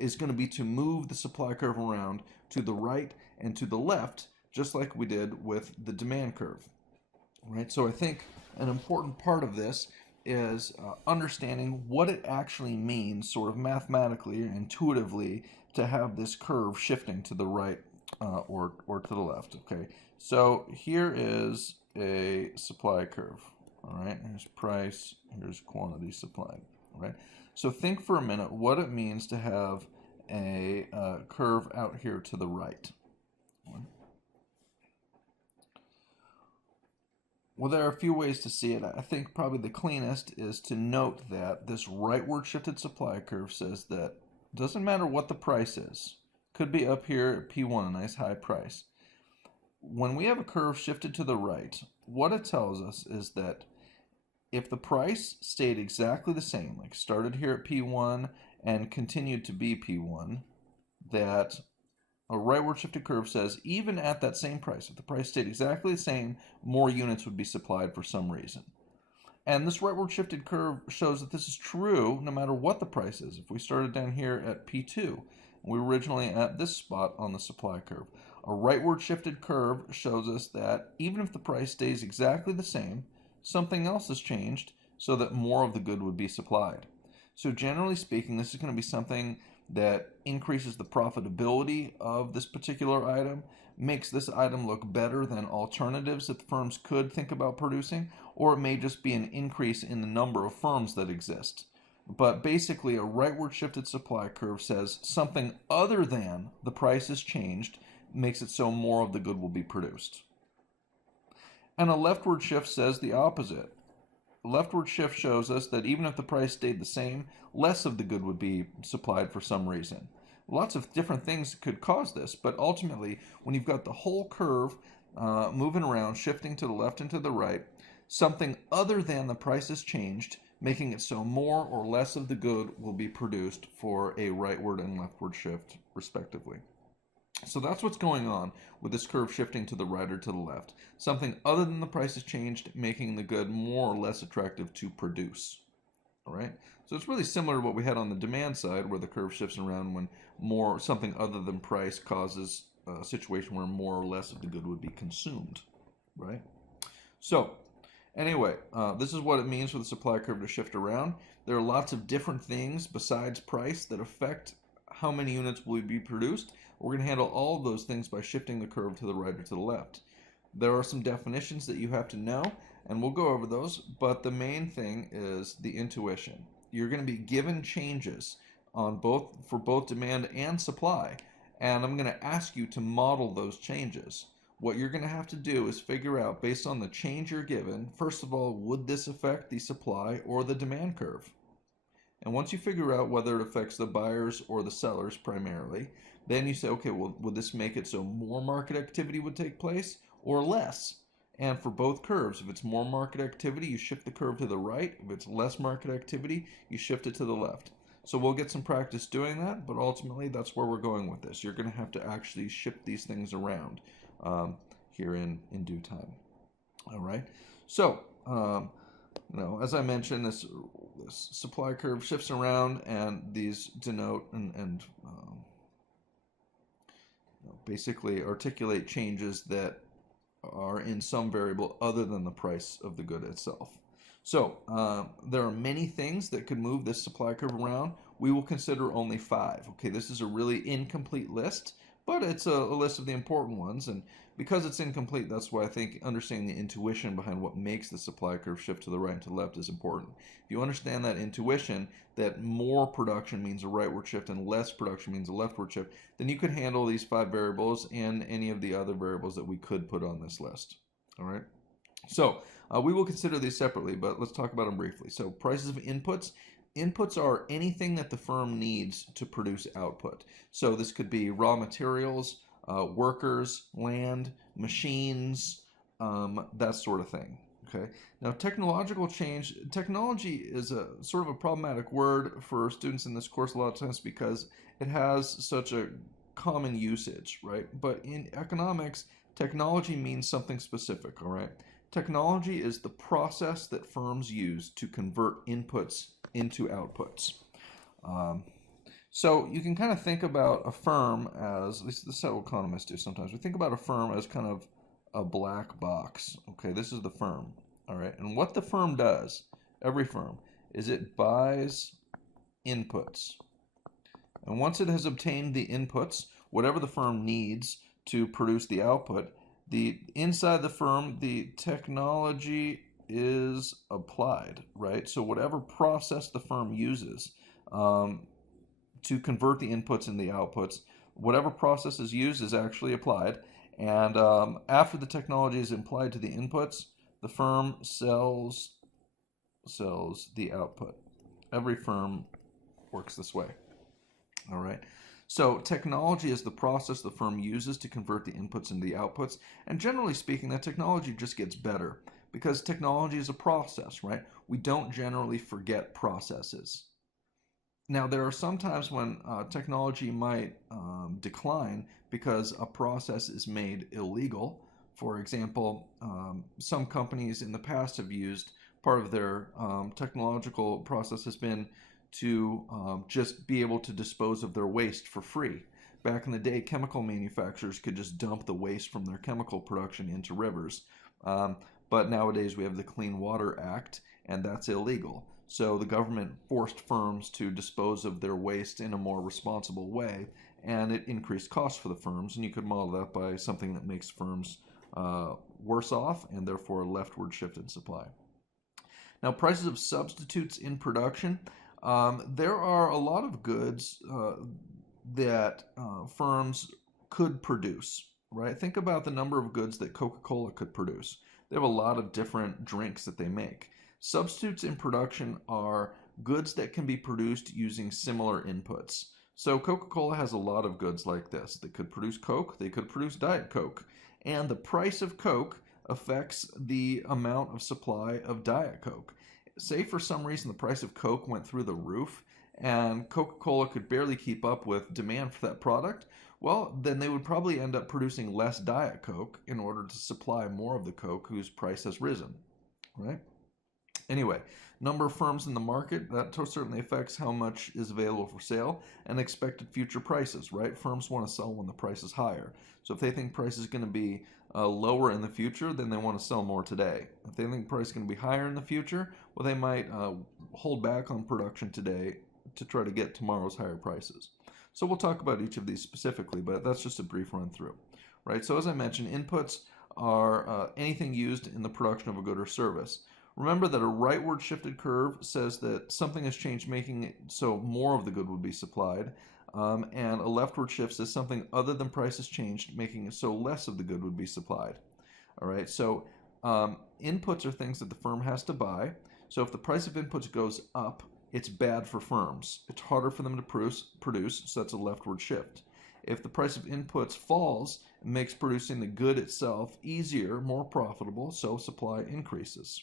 is going to be to move the supply curve around to the right and to the left, just like we did with the demand curve. Right? So I think an important part of this is understanding what it actually means sort of mathematically or intuitively to have this curve shifting to the right or to the left. Okay, so here is a supply curve. All right, here's price, here's quantity supplied. All right, so think for a minute what it means to have a curve out here to the right. Well, there are a few ways to see it. I think probably the cleanest is to note that this rightward shifted supply curve says that it doesn't matter what the price is. Could be up here at P1, a nice high price. When we have a curve shifted to the right, what it tells us is that if the price stayed exactly the same, like started here at P1 and continued to be P1, that a rightward shifted curve says even at that same price, if the price stayed exactly the same, more units would be supplied for some reason. And this rightward shifted curve shows that this is true no matter what the price is. If we started down here at P2, we were originally at this spot on the supply curve. A rightward shifted curve shows us that even if the price stays exactly the same, something else has changed so that more of the good would be supplied. So generally speaking, this is going to be something that increases the profitability of this particular item, makes this item look better than alternatives that the firms could think about producing, or it may just be an increase in the number of firms that exist. But basically, a rightward shifted supply curve says something other than the price has changed, makes it so more of the good will be produced. And a leftward shift says the opposite. Leftward shift shows us that even if the price stayed the same, less of the good would be supplied for some reason. Lots of different things could cause this, but ultimately, when you've got the whole curve moving around, shifting to the left and to the right, something other than the price has changed, making it so more or less of the good will be produced for a rightward and leftward shift, respectively. So that's what's going on with this curve shifting to the right or to the left. Something other than the price has changed, making the good more or less attractive to produce. All right. So it's really similar to what we had on the demand side, where the curve shifts around when something other than price causes a situation where more or less of the good would be consumed. Right. So anyway, this is what it means for the supply curve to shift around. There are lots of different things besides price that affect how many units will be produced. We're going to handle all of those things by shifting the curve to the right or to the left. There are some definitions that you have to know, and we'll go over those, but the main thing is the intuition. You're going to be given changes for both demand and supply, and I'm going to ask you to model those changes. What you're going to have to do is figure out, based on the change you're given, first of all, would this affect the supply or the demand curve? And once you figure out whether it affects the buyers or the sellers primarily, then you say, okay, well, would this make it so more market activity would take place or less? And for both curves, if it's more market activity, you shift the curve to the right. If it's less market activity, you shift it to the left. So we'll get some practice doing that, but ultimately that's where we're going with this. You're going to have to actually shift these things around here in due time. All right. So, as I mentioned, this supply curve shifts around, and these denote and basically articulate changes that are in some variable other than the price of the good itself. So there are many things that could move this supply curve around. We will consider only 5. Okay, this is a really incomplete list, but it's a list of the important ones, and because it's incomplete, that's why I think understanding the intuition behind what makes the supply curve shift to the right and to the left is important. If you understand that intuition, that more production means a rightward shift and less production means a leftward shift, then you could handle these 5 variables and any of the other variables that we could put on this list. All right. So we will consider these separately, but let's talk about them briefly. So prices of inputs. Inputs are anything that the firm needs to produce output. So this could be raw materials, workers, land, machines, that sort of thing. Okay. Now, technological change. Technology is a sort of a problematic word for students in this course a lot of times because it has such a common usage, right? But in economics, technology means something specific. All right. Technology is the process that firms use to convert inputs into outputs. So you can kind of think about a firm as, at least this is how economists do sometimes. We think about a firm as kind of a black box. Okay, this is the firm. All right, and what the firm does, every firm, is it buys inputs. And once it has obtained the inputs, whatever the firm needs to produce the output, inside the firm, the technology is applied, right? So whatever process the firm uses to convert the inputs and the outputs, whatever process is used is actually applied. And after the technology is applied to the inputs, the firm sells the output. Every firm works this way. All right. So technology is the process the firm uses to convert the inputs into the outputs. And generally speaking, that technology just gets better because technology is a process, right? We don't generally forget processes. Now, there are some times when technology might decline because a process is made illegal. For example, some companies in the past have used, part of their technological process has been to just be able to dispose of their waste for free. Back in the day, chemical manufacturers could just dump the waste from their chemical production into rivers. But nowadays we have the Clean Water Act, and that's illegal. So the government forced firms to dispose of their waste in a more responsible way, and it increased costs for the firms, and you could model that by something that makes firms worse off and therefore a leftward shift in supply. Now, prices of substitutes in production. There are a lot of goods that firms could produce, right? Think about the number of goods that Coca-Cola could produce. They have a lot of different drinks that they make. Substitutes in production are goods that can be produced using similar inputs. So Coca-Cola has a lot of goods like this. They could produce Coke, they could produce Diet Coke, and the price of Coke affects the amount of supply of Diet Coke. Say for some reason the price of Coke went through the roof and Coca-Cola could barely keep up with demand for that product, Well, then they would probably end up producing less Diet Coke in order to supply more of the Coke whose price has risen, right? Anyway, number of firms in the market, that certainly affects how much is available for sale and expected future prices, right? Firms want to sell when the price is higher. So if they think price is going to be lower in the future, then they want to sell more today. If they think price is going to be higher in the future, well, they might hold back on production today to try to get tomorrow's higher prices. So we'll talk about each of these specifically, but that's just a brief run through, right? So as I mentioned, inputs are anything used in the production of a good or service. Remember that a rightward shifted curve says that something has changed, making it so more of the good would be supplied. And a leftward shift says something other than price has changed, making it so less of the good would be supplied. All right, so inputs are things that the firm has to buy. So if the price of inputs goes up, it's bad for firms. It's harder for them to produce, so that's a leftward shift. If the price of inputs falls, it makes producing the good itself easier, more profitable, so supply increases.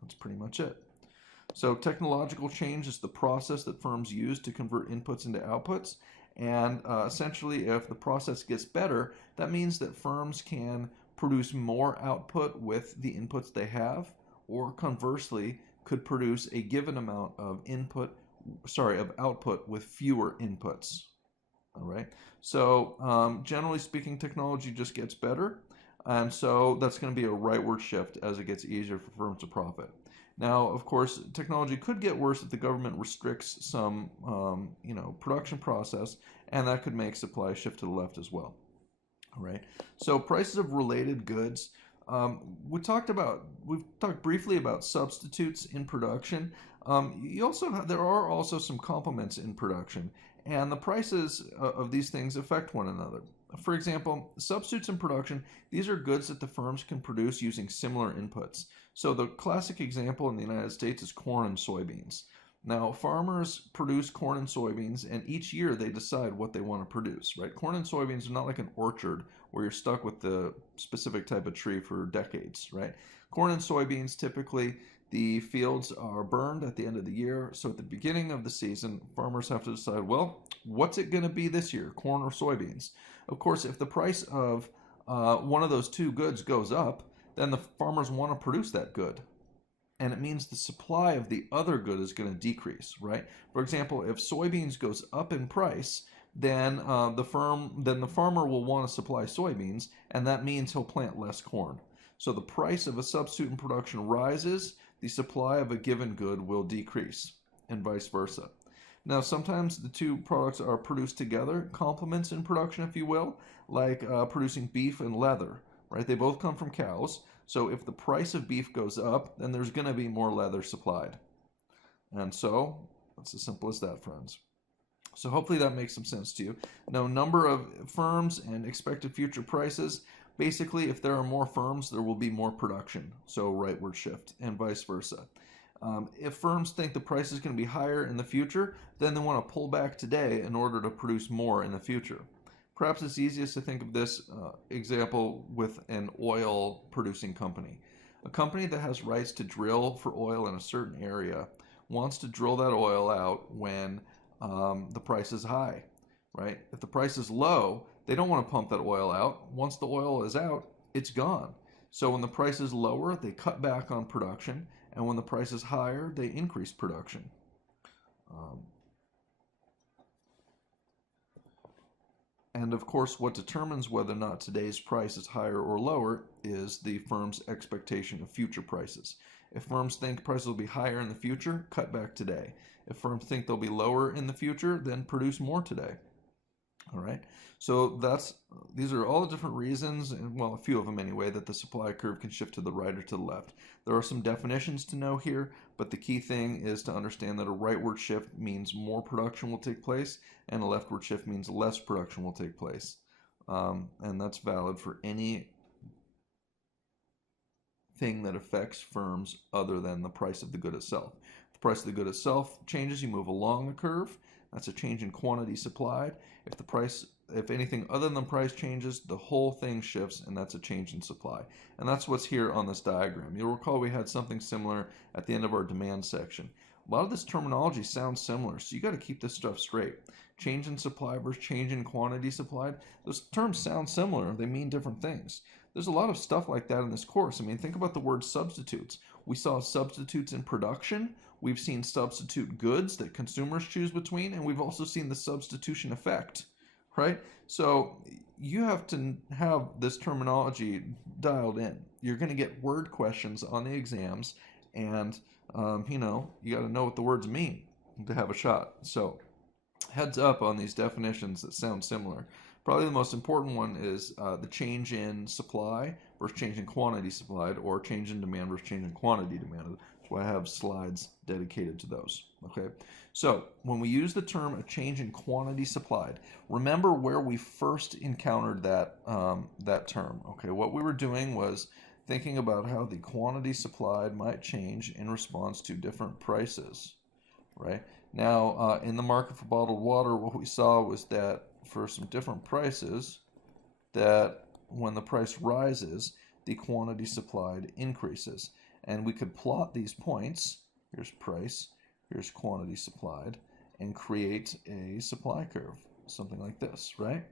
That's pretty much it. So technological change is the process that firms use to convert inputs into outputs. And essentially, if the process gets better, that means that firms can produce more output with the inputs they have, or conversely, could produce a given amount of output with fewer inputs. All right. So generally speaking, technology just gets better. And so that's going to be a rightward shift as it gets easier for firms to profit. Now, of course, technology could get worse if the government restricts some, production process, and that could make supply shift to the left as well. All right. So prices of related goods. We've talked briefly about substitutes in production. There are also some complements in production, and the prices of these things affect one another. For example, substitutes in production, these are goods that the firms can produce using similar inputs. So the classic example in the United States is corn and soybeans. Now, farmers produce corn and soybeans, and each year they decide what they want to produce, right? Corn and soybeans are not like an orchard where you're stuck with the specific type of tree for decades, right? Corn and soybeans, typically, the fields are burned at the end of the year. So at the beginning of the season, farmers have to decide, well, what's it going to be this year, corn or soybeans? Of course, if the price of one of those two goods goes up, then the farmers want to produce that good. And it means the supply of the other good is going to decrease, right? For example, if soybeans goes up in price, then the farmer will want to supply soybeans, and that means he'll plant less corn. So the price of a substitute in production rises, the supply of a given good will decrease, and vice versa. Now, sometimes the two products are produced together, complements in production, if you will, like producing beef and leather, right? They both come from cows. So if the price of beef goes up, then there's going to be more leather supplied. And so it's as simple as that, friends. So hopefully that makes some sense to you. Now, number of firms and expected future prices. Basically, if there are more firms, there will be more production. So rightward shift, and vice versa. If firms think the price is going to be higher in the future, then they want to pull back today in order to produce more in the future. Perhaps it's easiest to think of this example with an oil producing company. A company that has rights to drill for oil in a certain area wants to drill that oil out when the price is high, right? If the price is low, they don't want to pump that oil out. Once the oil is out, it's gone. So when the price is lower, they cut back on production, and when the price is higher, they increase production. And of course, what determines whether or not today's price is higher or lower is the firm's expectation of future prices. If firms think prices will be higher in the future, cut back today. If firms think they'll be lower in the future, then produce more today. All right. So these are all the different reasons, and well, a few of them anyway, that the supply curve can shift to the right or to the left. There are some definitions to know here, but the key thing is to understand that a rightward shift means more production will take place, and a leftward shift means less production will take place. And that's valid for any thing that affects firms other than the price of the good itself. If the price of the good itself changes, you move along the curve. That's a change in quantity supplied. If anything other than price changes, the whole thing shifts, and that's a change in supply. And that's what's here on this diagram. You'll recall we had something similar at the end of our demand section. A lot of this terminology sounds similar, so you got to keep this stuff straight. Change in supply versus change in quantity supplied. Those terms sound similar. They mean different things. There's a lot of stuff like that in this course. I mean, think about the word substitutes. We saw substitutes in production. We've seen substitute goods that consumers choose between, and we've also seen the substitution effect, right? So you have to have this terminology dialed in. You're going to get word questions on the exams, and you got to know what the words mean to have a shot. So heads up on these definitions that sound similar. Probably the most important one is the change in supply versus change in quantity supplied, or change in demand versus change in quantity demanded. That's why I have slides dedicated to those. Okay, so when we use the term a change in quantity supplied, remember where we first encountered that term. Okay, what we were doing was thinking about how the quantity supplied might change in response to different prices, right? Now, in the market for bottled water, what we saw was that for some different prices, that when the price rises, the quantity supplied increases. And we could plot these points, here's price, here's quantity supplied, and create a supply curve, something like this, right?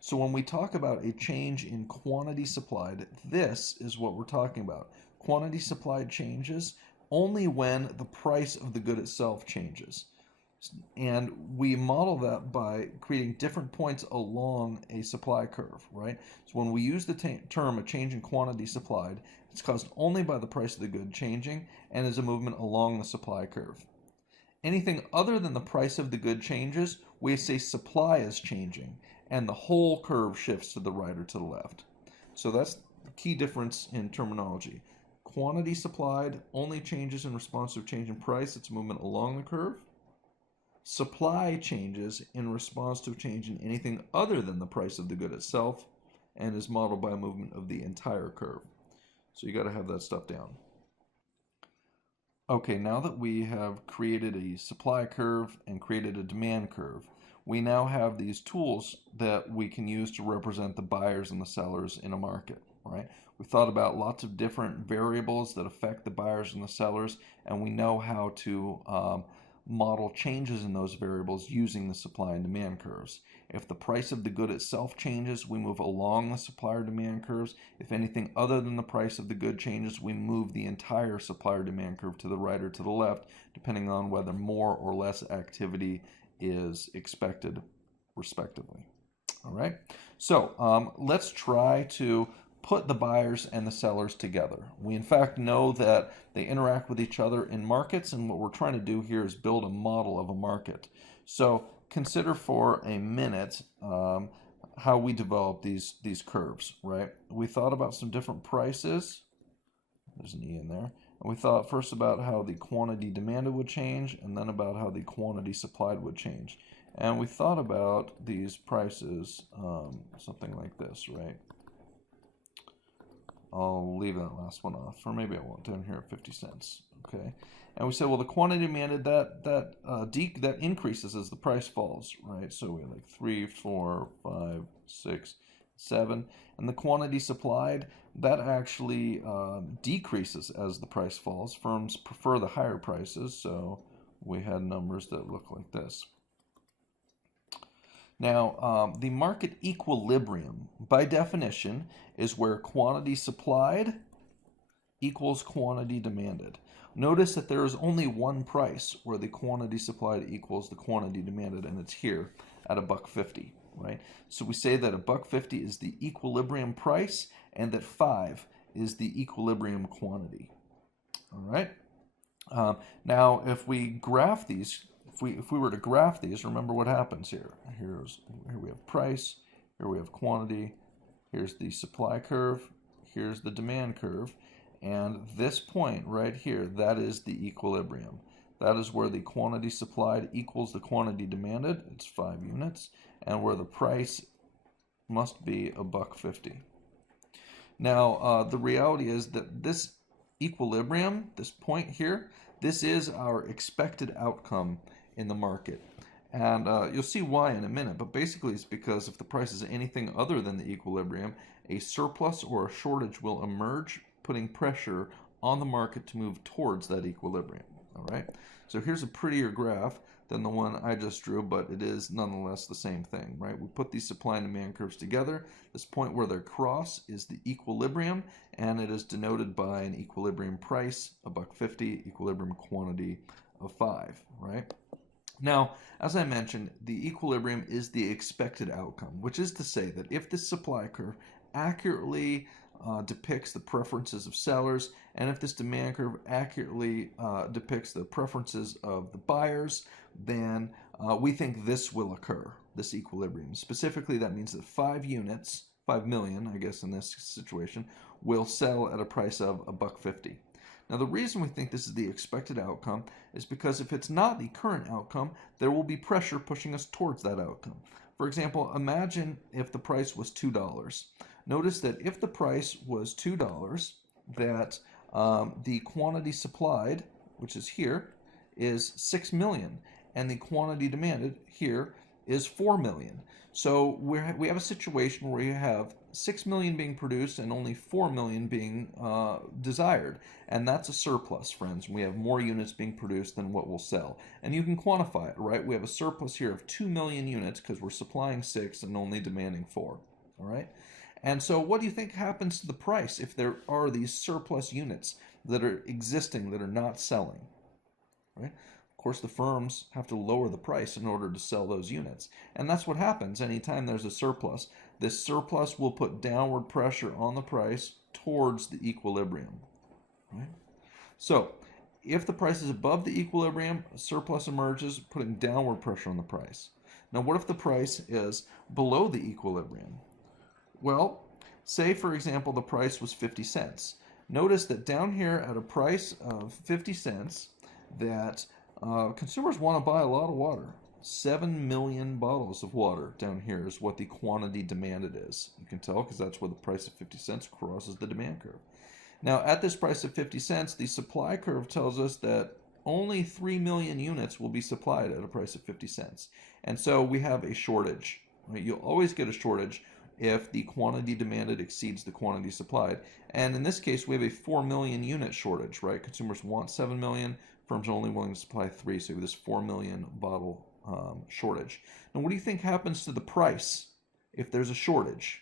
So when we talk about a change in quantity supplied, this is what we're talking about. Quantity supplied changes only when the price of the good itself changes. And we model that by creating different points along a supply curve, right? So when we use the term a change in quantity supplied, it's caused only by the price of the good changing and is a movement along the supply curve. Anything other than the price of the good changes, we say supply is changing, and the whole curve shifts to the right or to the left. So that's the key difference in terminology. Quantity supplied only changes in response to a change in price, it's movement along the curve. Supply changes in response to a change in anything other than the price of the good itself, and is modeled by a movement of the entire curve. So you got to have that stuff down. Okay, now that we have created a supply curve and created a demand curve, we now have these tools that we can use to represent the buyers and the sellers in a market, right? We thought about lots of different variables that affect the buyers and the sellers, and we know how to model changes in those variables using the supply and demand curves. If the price of the good itself changes, we move along the supply or demand curves. If anything other than the price of the good changes, we move the entire supply or demand curve to the right or to the left, depending on whether more or less activity is expected, respectively. All right, so let's try to put the buyers and the sellers together. We in fact know that they interact with each other in markets, and what we're trying to do here is build a model of a market. So consider for a minute how we develop these curves, right? We thought about some different prices. There's an E in there. And we thought first about how the quantity demanded would change, and then about how the quantity supplied would change. And we thought about these prices something like this, right? I'll leave that last one off, or maybe I won't, down here at 50 cents, okay? And we said, well, the quantity demanded, that increases as the price falls, right? So we have like 3, 4, 5, 6, 7. And the quantity supplied, that actually decreases as the price falls. Firms prefer the higher prices, so we had numbers that look like this. Now, the market equilibrium, by definition, is where quantity supplied equals quantity demanded. Notice that there is only one price where the quantity supplied equals the quantity demanded, and it's here at $1.50, right? So we say that $1.50 is the equilibrium price, and that 5 is the equilibrium quantity. All right. Now, if we graph these, if we were to graph these, remember what happens here. Here we have price, here we have quantity, here's the supply curve, here's the demand curve, and this point right here, that is the equilibrium. That is where the quantity supplied equals the quantity demanded, it's 5 units, and where the price must be $1.50. Now, the reality is that this equilibrium, this point here, this is our expected outcome in the market. And you'll see why in a minute, but basically it's because if the price is anything other than the equilibrium, a surplus or a shortage will emerge, putting pressure on the market to move towards that equilibrium. All right, so here's a prettier graph than the one I just drew, but it is nonetheless the same thing, right? We put these supply and demand curves together. This point where they cross is the equilibrium, and it is denoted by an equilibrium price, $1.50, equilibrium quantity of 5, right? Now, as I mentioned, the equilibrium is the expected outcome, which is to say that if this supply curve accurately depicts the preferences of sellers, and if this demand curve accurately depicts the preferences of the buyers, then we think this will occur, this equilibrium. Specifically, that means that 5 units, 5 million, I guess in this situation, will sell at a price of $1.50. Now, the reason we think this is the expected outcome is because if it's not the current outcome, there will be pressure pushing us towards that outcome. For example, imagine if the price was $2. Notice that if the price was $2, that the quantity supplied, which is here, is 6 million, and the quantity demanded here is 4 million. So we have a situation where you have 6 million being produced and only 4 million being desired. And that's a surplus, friends. We have more units being produced than what will sell. And you can quantify it, right? We have a surplus here of 2 million units because we're supplying 6 and only demanding 4, all right? And so what do you think happens to the price if there are these surplus units that are existing that are not selling, right? Of course, the firms have to lower the price in order to sell those units. And that's what happens anytime there's a surplus. This surplus will put downward pressure on the price towards the equilibrium, right? So if the price is above the equilibrium, a surplus emerges, putting downward pressure on the price. Now, what if the price is below the equilibrium? Well, say, for example, the price was 50 cents. Notice that down here at a price of 50 cents, that consumers want to buy a lot of water. 7 million bottles of water down here is what the quantity demanded is. You can tell because that's where the price of 50 cents crosses the demand curve. Now, at this price of 50 cents, the supply curve tells us that only 3 million units will be supplied at a price of 50 cents. And so we have a shortage. Right? You'll always get a shortage if the quantity demanded exceeds the quantity supplied. And in this case, we have a 4 million unit shortage, right? Consumers want 7 million, firms are only willing to supply 3, so we have this 4 million bottle shortage. Now, what do you think happens to the price if there's a shortage,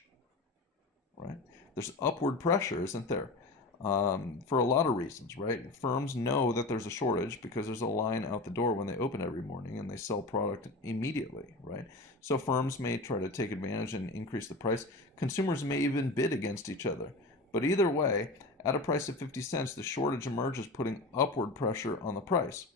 right? There's upward pressure, isn't there? For a lot of reasons, right? Firms know that there's a shortage because there's a line out the door when they open every morning and they sell product immediately, right? So firms may try to take advantage and increase the price. Consumers may even bid against each other. But either way, at a price of 50 cents, the shortage emerges, putting upward pressure on the price.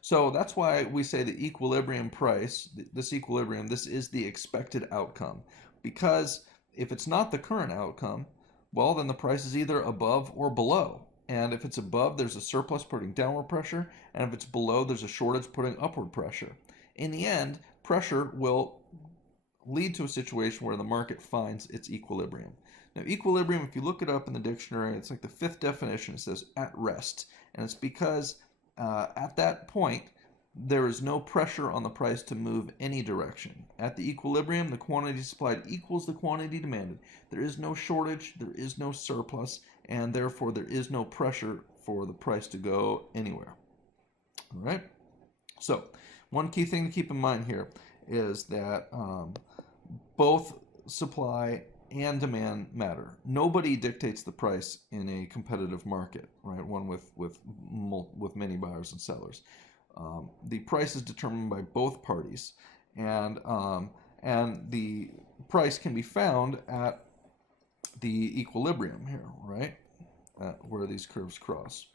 So that's why we say the equilibrium price, this equilibrium, this is the expected outcome. Because if it's not the current outcome, well, then the price is either above or below. And if it's above, there's a surplus putting downward pressure. And if it's below, there's a shortage putting upward pressure. In the end, pressure will lead to a situation where the market finds its equilibrium. Now, equilibrium, if you look it up in the dictionary, it's like the 5th definition. It says at rest. And it's because at that point, there is no pressure on the price to move any direction. At the equilibrium, the quantity supplied equals the quantity demanded. There is no shortage, there is no surplus, and therefore there is no pressure for the price to go anywhere. All right? So, one key thing to keep in mind here is that both supply and demand matter. Nobody dictates the price in a competitive market, right? One with many buyers and sellers. The price is determined by both parties, and the price can be found at the equilibrium here, right? Where these curves cross.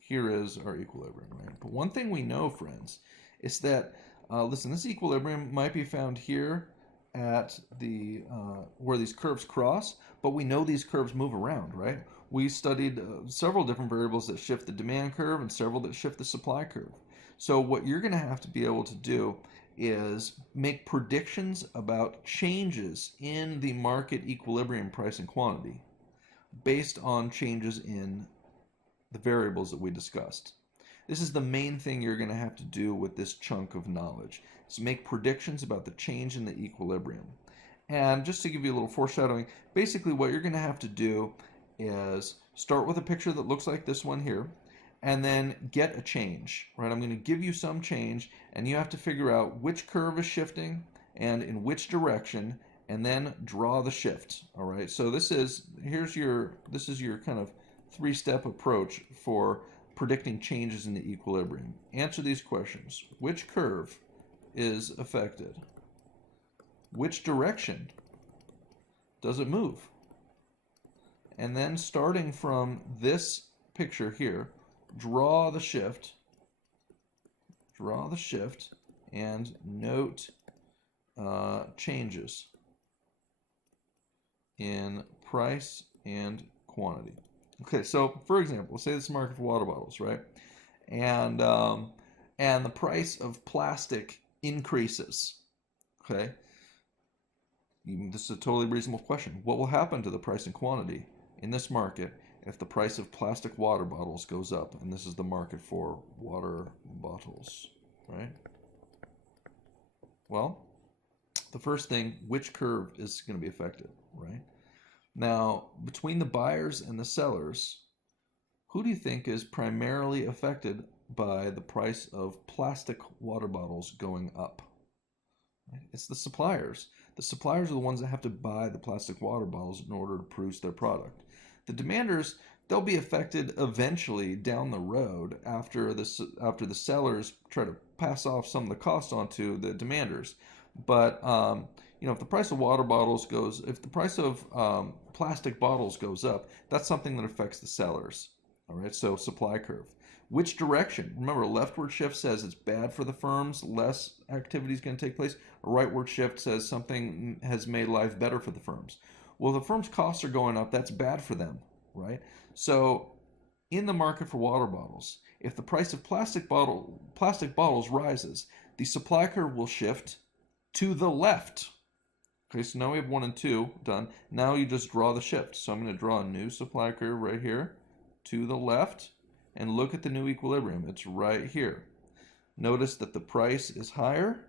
Here is our equilibrium, right? But one thing we know, friends, is that listen, this equilibrium might be found here at the where these curves cross, but we know these curves move around, right? We studied several different variables that shift the demand curve and several that shift the supply curve. So what you're going to have to be able to do is make predictions about changes in the market equilibrium price and quantity based on changes in the variables that we discussed. This is the main thing you're going to have to do with this chunk of knowledge, is make predictions about the change in the equilibrium. And just to give you a little foreshadowing, basically what you're going to have to do is start with a picture that looks like this one here, and then get a change, right? I'm going to give you some change, and you have to figure out which curve is shifting and in which direction, and then draw the shift. All right. So this is your kind of three-step approach for predicting changes in the equilibrium. Answer these questions. Which curve is affected? Which direction does it move? And then starting from this picture here, draw the shift, and note changes in price and quantity. Okay, so for example, let's say this is market for water bottles, right? And the price of plastic increases. Okay, this is a totally reasonable question. What will happen to the price and quantity in this market if the price of plastic water bottles goes up? And this is the market for water bottles, right? Well, the first thing, which curve is going to be affected, right? Now, between the buyers and the sellers, who do you think is primarily affected by the price of plastic water bottles going up? It's the suppliers. The suppliers are the ones that have to buy the plastic water bottles in order to produce their product. The demanders, they'll be affected eventually down the road after the sellers try to pass off some of the cost onto the demanders. But if the price of if the price of plastic bottles goes up, that's something that affects the sellers. All right, so supply curve. Which direction? Remember, a leftward shift says it's bad for the firms, less activity is going to take place. A rightward shift says something has made life better for the firms. Well, the firms' costs are going up, that's bad for them, right? So in the market for water bottles, if the price of plastic bottles rises, the supply curve will shift to the left. Okay, so now we have 1 and 2 done. Now you just draw the shift. So I'm going to draw a new supply curve right here to the left, and look at the new equilibrium. It's right here. Notice that the price is higher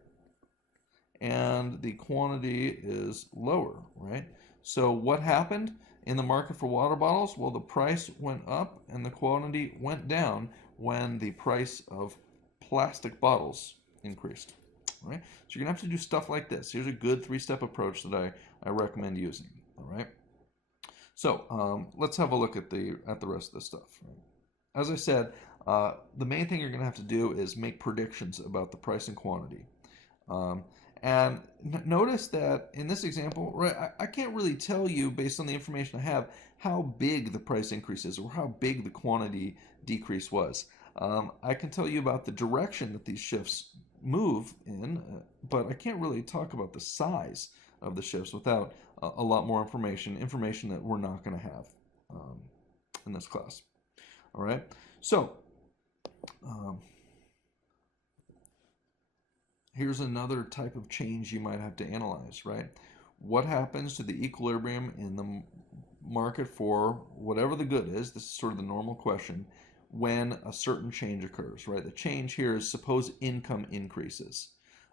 and the quantity is lower, right? So what happened in the market for water bottles? Well, the price went up and the quantity went down when the price of plastic bottles increased. All right? So you're going to have to do stuff like this. Here's a good three-step approach that I recommend using. All right? So let's have a look at the rest of this stuff. As I said, the main thing you're going to have to do is make predictions about the price and quantity. And notice that in this example, right, I can't really tell you based on the information I have how big the price increase is or how big the quantity decrease was. I can tell you about the direction that these shifts move in, but I can't really talk about the size of the shifts without a lot more information that we're not going to have in this class. All right, so here's another type of change you might have to analyze, right? What happens to the equilibrium in the market for whatever the good is? This is sort of the normal question. When a certain change occurs, right? The change here is suppose income increases.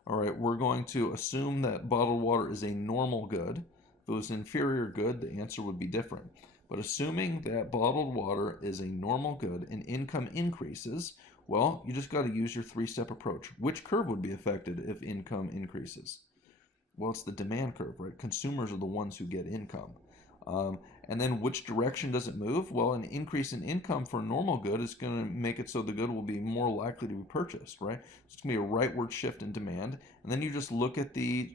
All right, we're going to assume that bottled water is a normal good. If it was an inferior good, the answer would be different. But assuming that bottled water is a normal good and income increases, well, you just got to use your three-step approach. Which curve would be affected if income increases? Well, it's the demand curve, right? Consumers are the ones who get income. And then which direction does it move? Well, an increase in income for a normal good is going to make it so the good will be more likely to be purchased, right? So it's going to be a rightward shift in demand. And then you just look at the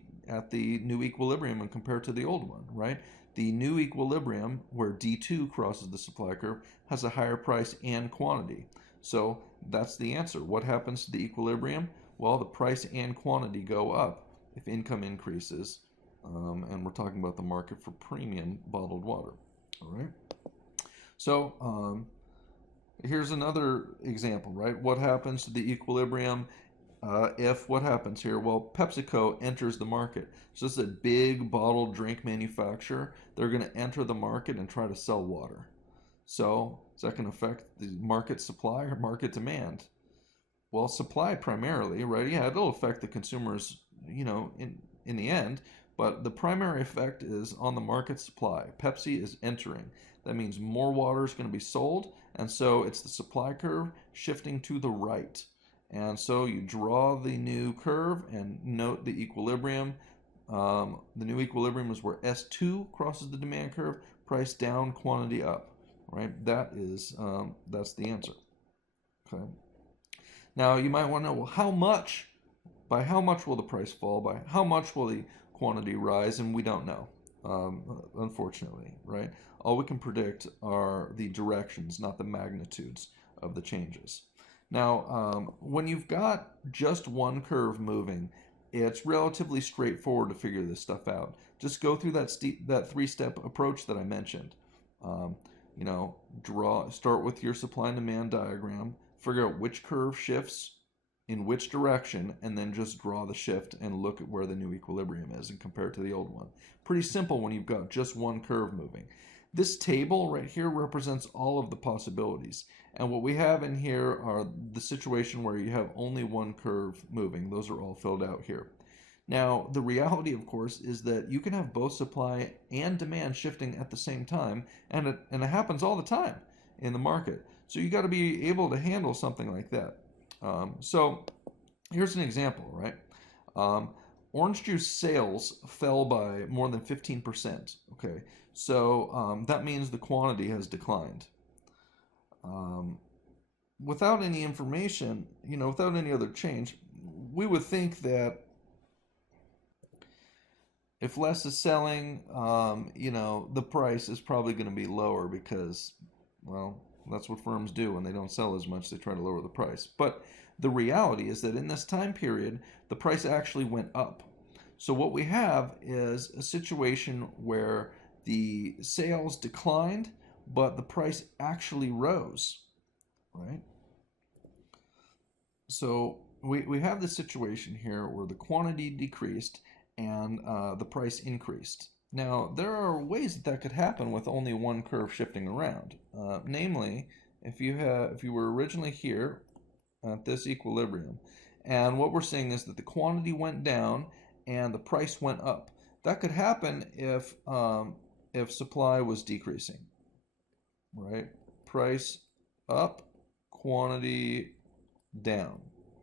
new equilibrium and compare it to the old one, right? The new equilibrium, where D2 crosses the supply curve, has a higher price and quantity. So that's the answer. What happens to the equilibrium? Well, the price and quantity go up if income increases. And we're talking about the market for premium bottled water. All right. So here's another example, right? What happens to the equilibrium if what happens here? Well, PepsiCo enters the market. So this is a big bottled drink manufacturer. They're going to enter the market and try to sell water. So is that going to affect the market supply or market demand? Well, supply primarily, right? Yeah, it'll affect the consumers, in the end. But the primary effect is on the market supply. Pepsi is entering. That means more water is going to be sold, and so it's the supply curve shifting to the right. And so you draw the new curve and note the equilibrium. The new equilibrium is where S2 crosses the demand curve, price down, quantity up. Right? That's the answer. Okay. Now you might want to know, well, how much? By how much will the price fall? By how much will the quantity rise? And we don't know, unfortunately, right? All we can predict are the directions, not the magnitudes of the changes. Now, when you've got just one curve moving, it's relatively straightforward to figure this stuff out. Just go through that three-step approach that I mentioned. Start with your supply and demand diagram, figure out which curve shifts in which direction, and then just draw the shift and look at where the new equilibrium is and compare it to the old one. Pretty simple when you've got just one curve moving. This table right here represents all of the possibilities. And what we have in here are the situation where you have only one curve moving. Those are all filled out here. Now, the reality, of course, is that you can have both supply and demand shifting at the same time, and it happens all the time in the market. So you got to be able to handle something like that. So here's an example, right? Orange juice sales fell by more than 15%. Okay, so that means the quantity has declined. Without any information, without any other change, we would think that if less is selling, the price is probably going to be lower because, well, that's what firms do. When they don't sell as much, they try to lower the price. But the reality is that in this time period, the price actually went up. So what we have is a situation where the sales declined, but the price actually rose, right? So we have this situation here where the quantity decreased and the price increased. Now, there are ways that could happen with only one curve shifting around. Namely, if you were originally here at this equilibrium, and what we're seeing is that the quantity went down and the price went up. That could happen if supply was decreasing, right? Price up, quantity down,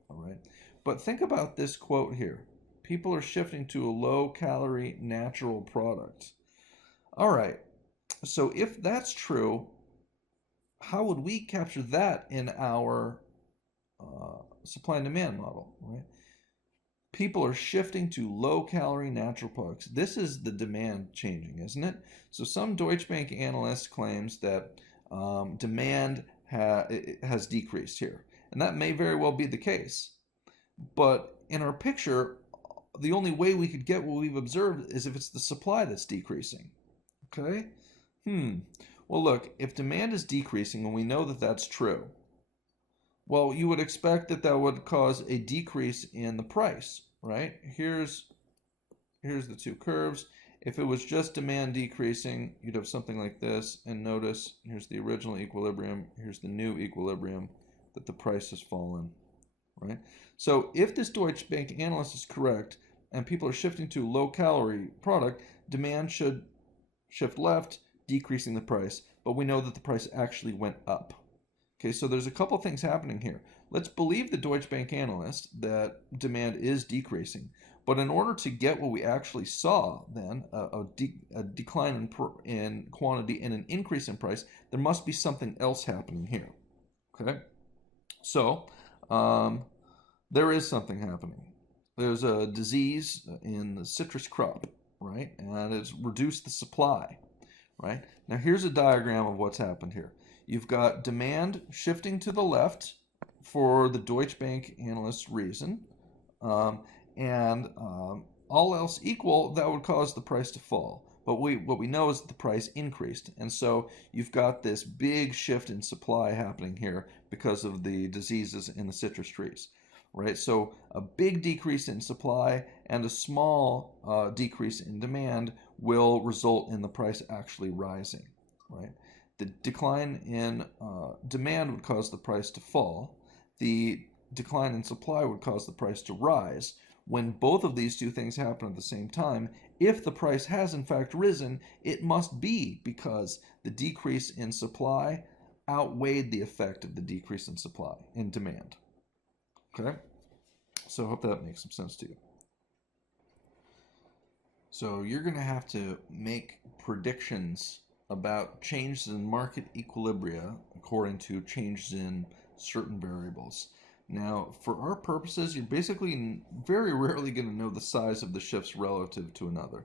all right? But think about this quote here. People are shifting to a low-calorie natural product. All right, so if that's true, how would we capture that in our supply and demand model, right? People are shifting to low-calorie natural products. This is the demand changing, isn't it? So some Deutsche Bank analyst claims that demand has decreased here, and that may very well be the case. But in our picture, the only way we could get what we've observed is if it's the supply that's decreasing. Okay? Well, look, if demand is decreasing, and we know that that's true, well, you would expect that that would cause a decrease in the price, right? Here's the two curves. If it was just demand decreasing, you'd have something like this, and notice here's the original equilibrium, here's the new equilibrium, that the price has fallen, right? So if this Deutsche Bank analyst is correct, and people are shifting to low-calorie product, demand should shift left, decreasing the price, but we know that the price actually went up. Okay, so there's a couple things happening here. Let's believe the Deutsche Bank analyst that demand is decreasing, but in order to get what we actually saw then, a decline in quantity and an increase in price, there must be something else happening here. Okay, so there is something happening. There's a disease in the citrus crop, right? And it's reduced the supply, right? Now here's a diagram of what's happened here. You've got demand shifting to the left for the Deutsche Bank analyst's reason, and all else equal, that would cause the price to fall. But what we know is that the price increased, and so you've got this big shift in supply happening here because of the diseases in the citrus trees. Right, so a big decrease in supply and a small decrease in demand will result in the price actually rising. Right, the decline in demand would cause the price to fall. The decline in supply would cause the price to rise, when both of these two things happen at the same time, if the price has in fact risen, it must be because the decrease in supply outweighed the effect of the decrease in demand. Okay? So I hope that makes some sense to you. So you're going to have to make predictions about changes in market equilibria according to changes in certain variables. Now, for our purposes, you're basically very rarely going to know the size of the shifts relative to another.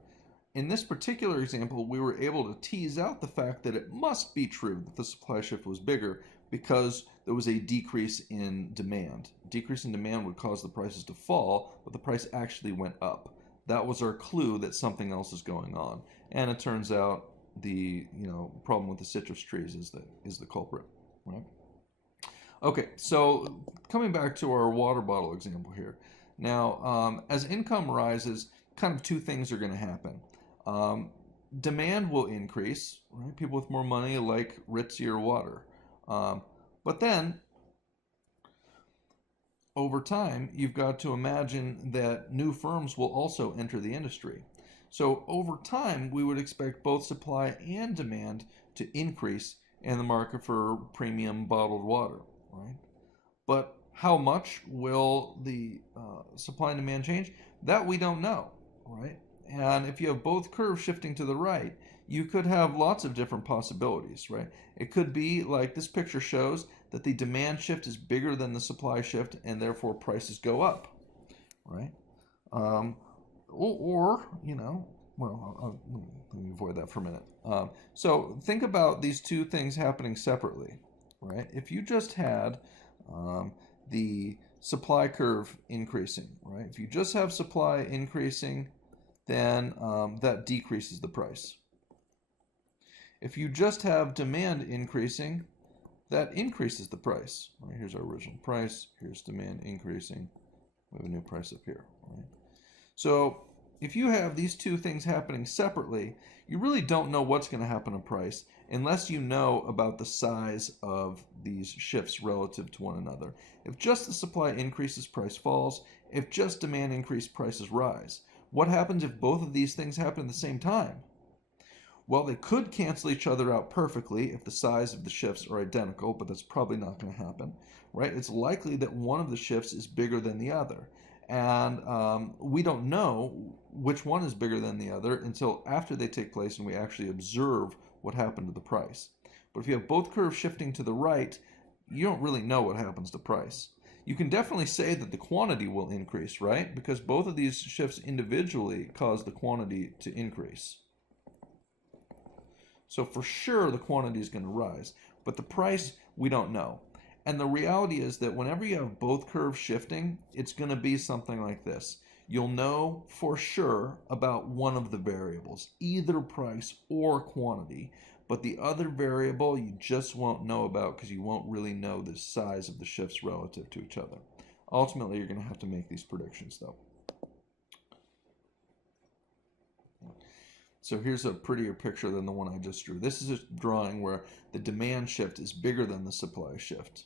In this particular example, we were able to tease out the fact that it must be true that the supply shift was bigger because there was a decrease in demand. Decrease in demand would cause the prices to fall, but the price actually went up. That was our clue that something else is going on. And it turns out the problem with the citrus trees is the culprit, right? Okay, so coming back to our water bottle example here. Now, as income rises, kind of two things are going to happen. Demand will increase, right? People with more money like ritzier water. But then, over time, you've got to imagine that new firms will also enter the industry. So over time, we would expect both supply and demand to increase in the market for premium bottled water, right? But how much will the supply and demand change? That we don't know, right? And if you have both curves shifting to the right, you could have lots of different possibilities, right? It could be like this picture shows that the demand shift is bigger than the supply shift and therefore prices go up, right? Or well, let me avoid that for a minute. So think about these two things happening separately, right? If you just had the supply curve increasing, right? If you just have supply increasing, then that decreases the price. If you just have demand increasing, that increases the price. Right, here's our original price. Here's demand increasing. We have a new price up here. Right? So if you have these two things happening separately, you really don't know what's going to happen to price unless you know about the size of these shifts relative to one another. If just the supply increases, price falls. If just demand increases, prices rise. What happens if both of these things happen at the same time? Well, they could cancel each other out perfectly if the size of the shifts are identical, but that's probably not going to happen, right? It's likely that one of the shifts is bigger than the other. And we don't know which one is bigger than the other until after they take place and we actually observe what happened to the price. But if you have both curves shifting to the right, you don't really know what happens to price. You can definitely say that the quantity will increase, right? Because both of these shifts individually cause the quantity to increase. So for sure the quantity is going to rise, but the price we don't know. And the reality is that whenever you have both curves shifting, it's going to be something like this. You'll know for sure about one of the variables, either price or quantity, but the other variable you just won't know about because you won't really know the size of the shifts relative to each other. Ultimately, you're going to have to make these predictions though. So here's a prettier picture than the one I just drew. This is a drawing where the demand shift is bigger than the supply shift.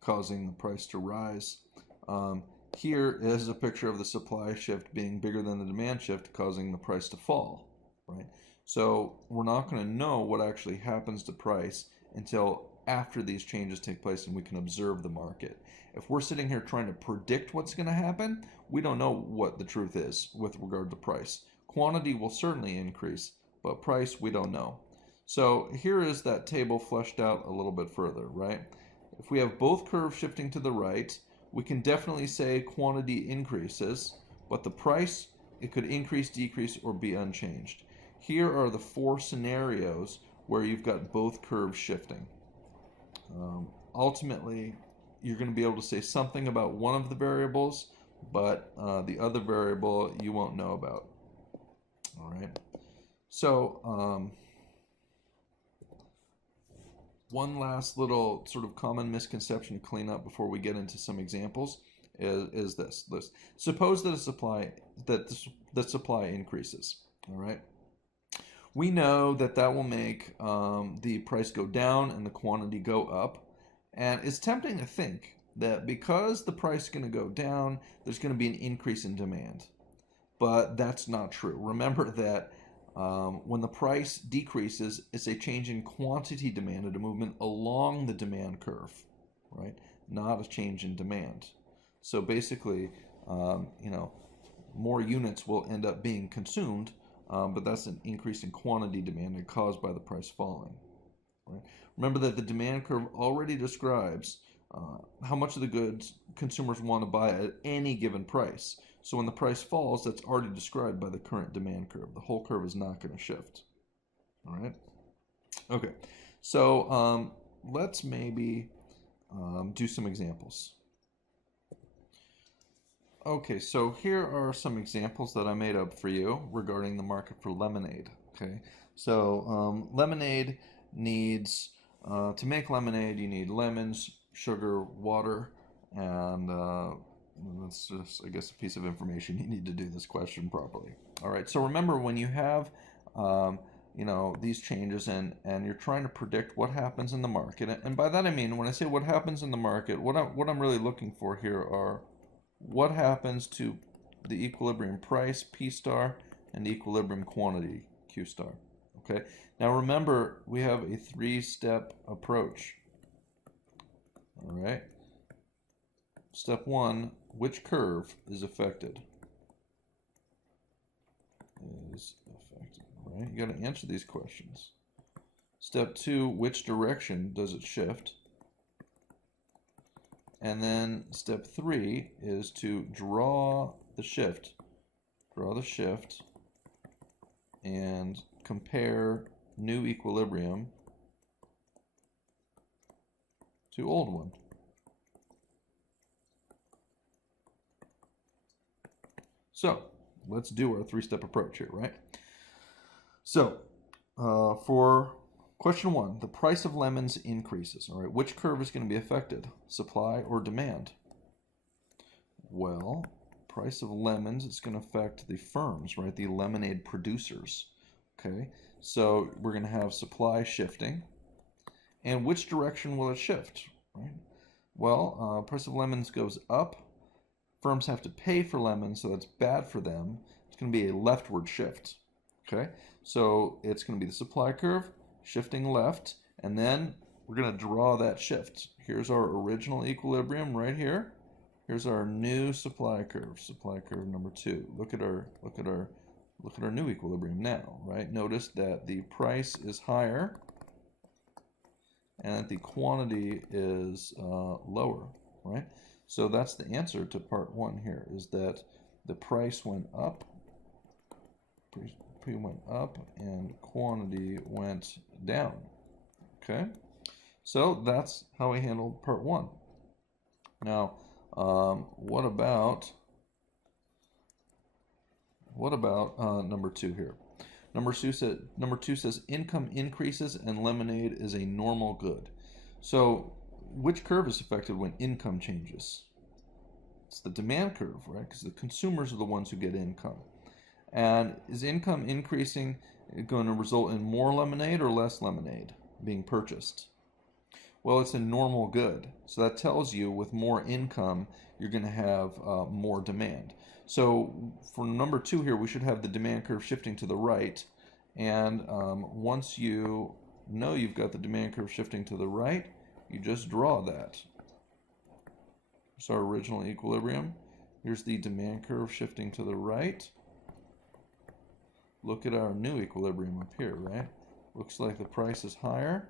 Causing the price to rise. Here is a picture of the supply shift being bigger than the demand shift, causing the price to fall, right? So we're not going to know what actually happens to price until after these changes take place and we can observe the market. If we're sitting here trying to predict what's going to happen, we don't know what the truth is with regard to price. Quantity will certainly increase, but price we don't know. So here is that table fleshed out a little bit further, right? If we have both curves shifting to the right, we can definitely say quantity increases, but the price, it could increase, decrease, or be unchanged. Here are the four scenarios where you've got both curves shifting. Ultimately, you're going to be able to say something about one of the variables, but the other variable you won't know about. All right. So one last little sort of common misconception to clean up before we get into some examples is this. Suppose that supply increases. All right. We know that will make the price go down and the quantity go up. And it's tempting to think that because the price is going to go down, there's going to be an increase in demand. But that's not true. Remember that when the price decreases, it's a change in quantity demanded, a movement along the demand curve, right? Not a change in demand. So basically, more units will end up being consumed, but that's an increase in quantity demanded caused by the price falling. Right? Remember that the demand curve already describes how much of the goods consumers want to buy at any given price. So when the price falls, that's already described by the current demand curve. The whole curve is not going to shift. All right? Okay, so let's maybe do some examples. Okay, so here are some examples that I made up for you regarding the market for lemonade. Okay, so lemonade needs, to make lemonade, you need lemons, sugar, water, and that's just, I guess, a piece of information you need to do this question properly. All right, so remember when you have, these changes and you're trying to predict what happens in the market, and by that I mean, when I say what happens in the market, what I'm really looking for here are what happens to the equilibrium price, P star, and the equilibrium quantity, Q star. Okay. Now remember, we have a three-step approach. All right. Step one, which curve is affected? Right? You got to answer these questions. Step two, which direction does it shift? And then step three is to draw the shift. Draw the shift and compare new equilibrium to old one. So let's do our three-step approach here, right? So for question one, the price of lemons increases. All right, which curve is going to be affected? Supply or demand? Well, price of lemons is going to affect the firms, right? The lemonade producers. Okay, so we're going to have supply shifting. And which direction will it shift? Right? Well, price of lemons goes up. Firms have to pay for lemons, so that's bad for them. It's going to be a leftward shift. Okay, so it's going to be the supply curve shifting left, and then we're going to draw that shift. Here's our original equilibrium right here. Here's our new supply curve number 2. Look at our new equilibrium now, right? Notice that the price is higher and that the quantity is lower, right? So that's the answer to part 1 here, is that the price went up, went up, and quantity went down. Okay, so that's how we handled part 1. Now, what about number 2 here? Number 2 says income increases and lemonade is a normal good. So which curve is affected when income changes? It's the demand curve, right? Because the consumers are the ones who get income. And is income increasing going to result in more lemonade or less lemonade being purchased? Well, it's a normal good. So that tells you with more income, you're going to have more demand. So for number 2 here, we should have the demand curve shifting to the right. And once you know you've got the demand curve shifting to the right, you just draw that. It's our original equilibrium. Here's the demand curve shifting to the right. Look at our new equilibrium up here, right? Looks like the price is higher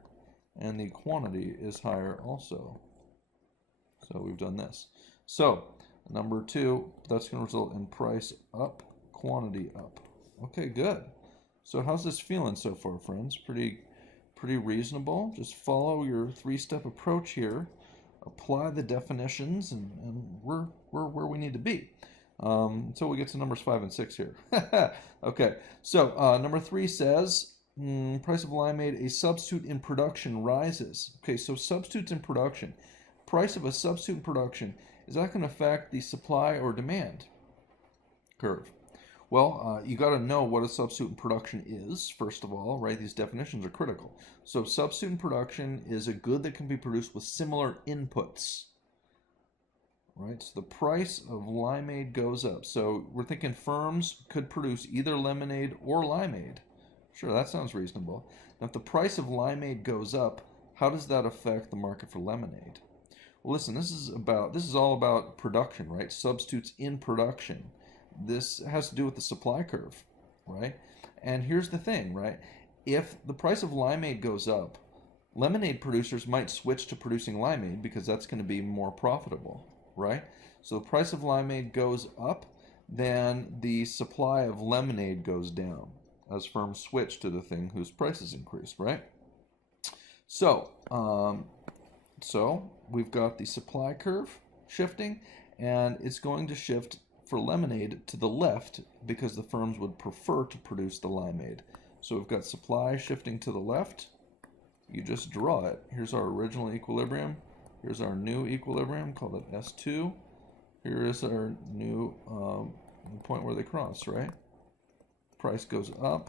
and the quantity is higher also. So we've done this. So number 2, that's going to result in price up, quantity up. Okay, good. So how's this feeling so far, friends? Pretty reasonable. Just follow your 3-step approach here. Apply the definitions, and we're where we need to be. So we get to numbers 5 and 6 here. Okay, so number 3 says, price of limeade, a substitute in production rises. Okay, so substitutes in production. Price of a substitute in production, is that going to affect the supply or demand curve? Well, you got to know what a substituent production is, first of all, right? These definitions are critical. So substituent production is a good that can be produced with similar inputs, right? So the price of limeade goes up. So we're thinking firms could produce either lemonade or limeade. Sure, that sounds reasonable. Now, if the price of limeade goes up, how does that affect the market for lemonade? Well, listen, this is all about production, right? Substitutes in production. This has to do with the supply curve, right? And here's the thing, right? If the price of limeade goes up, lemonade producers might switch to producing limeade because that's going to be more profitable, right? So the price of limeade goes up, then the supply of lemonade goes down as firms switch to the thing whose price is increased, right? So we've got the supply curve shifting, and it's going to shift for lemonade to the left because the firms would prefer to produce the limeade. So we've got supply shifting to the left. You just draw it. Here's our original equilibrium. Here's our new equilibrium, call it S2. Here is our new point where they cross, right? Price goes up,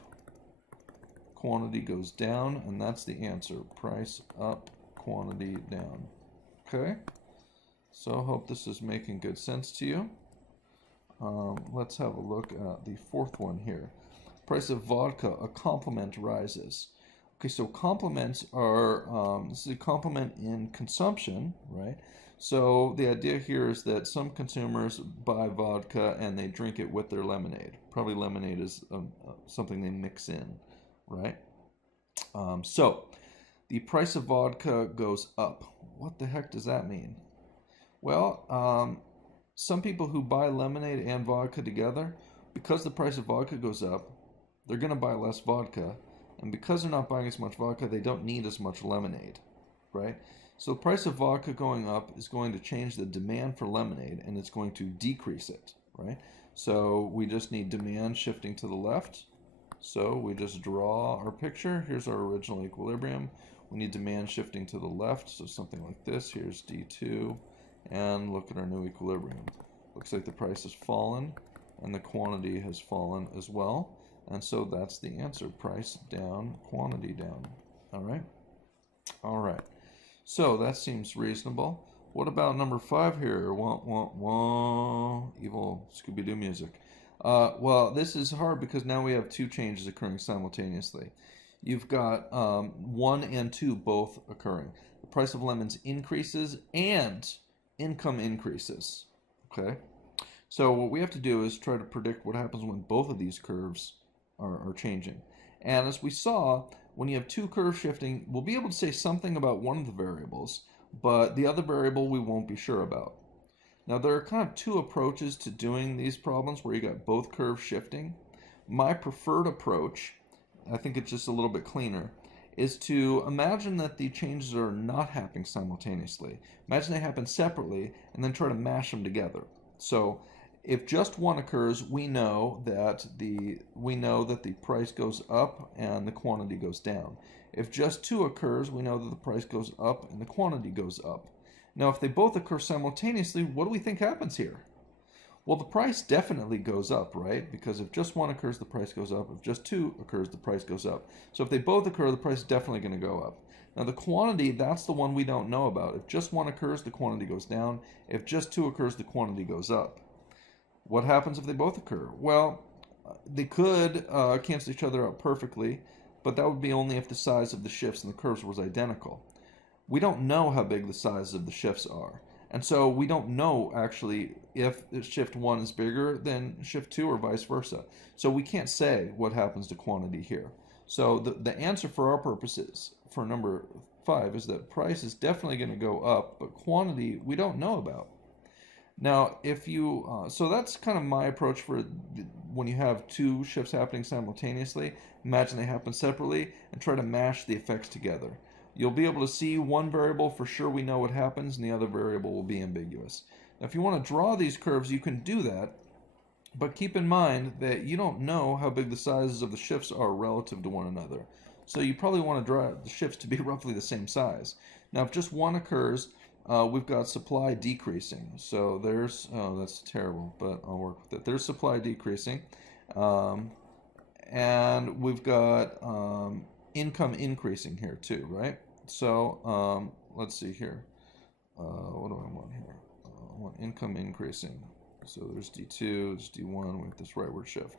quantity goes down, and that's the answer. Price up, quantity down. Okay? So I hope this is making good sense to you. Let's have a look at the fourth one here. Price of vodka, a complement rises. Okay, so complements are, this is a complement in consumption, right? So the idea here is that some consumers buy vodka and they drink it with their lemonade. Probably lemonade is something they mix in, right? So the price of vodka goes up. What the heck does that mean? Well, some people who buy lemonade and vodka together, because the price of vodka goes up, they're going to buy less vodka. And because they're not buying as much vodka, they don't need as much lemonade, right? So the price of vodka going up is going to change the demand for lemonade, and it's going to decrease it, right? So we just need demand shifting to the left. So we just draw our picture. Here's our original equilibrium. We need demand shifting to the left, so something like this. Here's D2. And look at our new equilibrium. Looks like the price has fallen and the quantity has fallen as well. And so that's the answer. Price down, quantity down. All right? All right. So that seems reasonable. What about number 5 here? Wah, wah, wah. Evil Scooby-Doo music. Well, this is hard because now we have two changes occurring simultaneously. You've got 1 and 2 both occurring. The price of lemons increases and income increases. Okay? So what we have to do is try to predict what happens when both of these curves are changing. And as we saw, when you have two curves shifting, we'll be able to say something about one of the variables, but the other variable we won't be sure about. Now there are kind of two approaches to doing these problems where you got both curves shifting. My preferred approach, I think it's just a little bit cleaner, is to imagine that the changes are not happening simultaneously. Imagine they happen separately and then try to mash them together. So if just one occurs, we know that the price goes up and the quantity goes down. If just 2 occurs, we know that the price goes up and the quantity goes up. Now, if they both occur simultaneously, what do we think happens here? Well, the price definitely goes up, right? Because if just 1 occurs, the price goes up. If just 2 occurs, the price goes up. So if they both occur, the price is definitely going to go up. Now, the quantity, that's the one we don't know about. If just 1 occurs, the quantity goes down. If just 2 occurs, the quantity goes up. What happens if they both occur? Well, they could cancel each other out perfectly, but that would be only if the size of the shifts in the curves was identical. We don't know how big the sizes of the shifts are. And so we don't know actually if shift 1 is bigger than shift 2 or vice versa. So we can't say what happens to quantity here. So the answer for our purposes for number 5 is that price is definitely going to go up, but quantity we don't know about. Now, if you, so that's kind of my approach for when you have 2 shifts happening simultaneously. Imagine they happen separately and try to mash the effects together. You'll be able to see one variable for sure we know what happens, and the other variable will be ambiguous. Now, if you want to draw these curves, you can do that, but keep in mind that you don't know how big the sizes of the shifts are relative to one another. So you probably want to draw the shifts to be roughly the same size. Now, if just 1 occurs, we've got supply decreasing. So there's, oh, that's terrible, but I'll work with it. There's supply decreasing. Um, and we've got income increasing here too, right? So let's see here. What do I want here? I want income increasing. So there's D2, there's D1 with this rightward shift.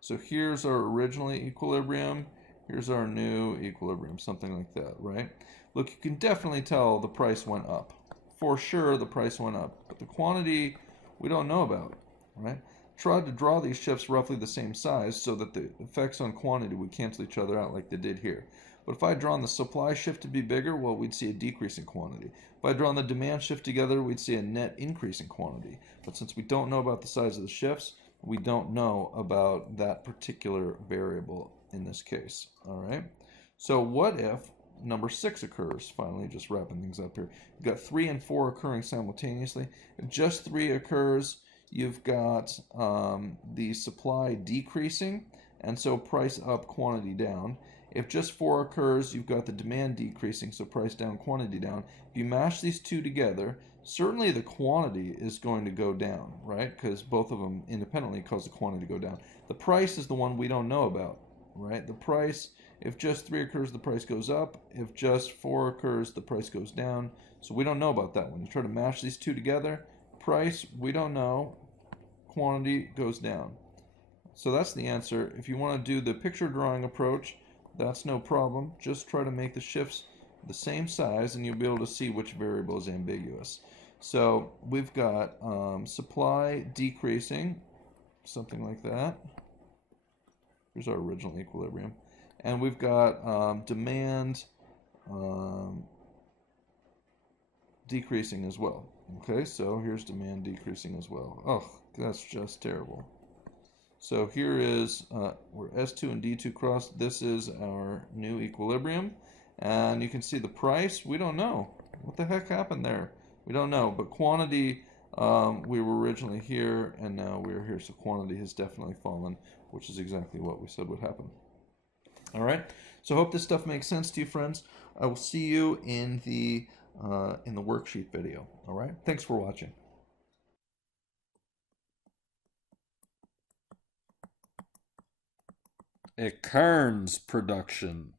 So here's our originally equilibrium. Here's our new equilibrium, something like that, right? Look, you can definitely tell the price went up. For sure, the price went up. But the quantity, we don't know about, right? Try to draw these shifts roughly the same size so that the effects on quantity would cancel each other out like they did here. But if I had drawn the supply shift to be bigger, well, we'd see a decrease in quantity. If I had drawn the demand shift together, we'd see a net increase in quantity. But since we don't know about the size of the shifts, we don't know about that particular variable in this case. All right. So what if number 6 occurs? Finally, just wrapping things up here. You've got 3 and 4 occurring simultaneously. If just 3 occurs, you've got the supply decreasing, and so price up, quantity down. If just 4 occurs, you've got the demand decreasing, so price down, quantity down. If you mash these two together, certainly the quantity is going to go down, right? Because both of them independently cause the quantity to go down. The price is the one we don't know about, right? The price, if just 3 occurs, the price goes up. If just 4 occurs, the price goes down. So we don't know about that one. You try to mash these two together, price, we don't know, quantity goes down. So that's the answer. If you want to do the picture drawing approach, that's no problem. Just try to make the shifts the same size and you'll be able to see which variable is ambiguous. So we've got supply decreasing, something like that. Here's our original equilibrium. And we've got demand decreasing as well. Okay, so here's demand decreasing as well. Oh, that's just terrible. So here is where S2 and D2 cross. This is our new equilibrium. And you can see the price. We don't know. What the heck happened there? We don't know. But quantity, we were originally here, and now we're here. So quantity has definitely fallen, which is exactly what we said would happen. All right. So I hope this stuff makes sense to you, friends. I will see you in the worksheet video. All right. Thanks for watching. Econ's production.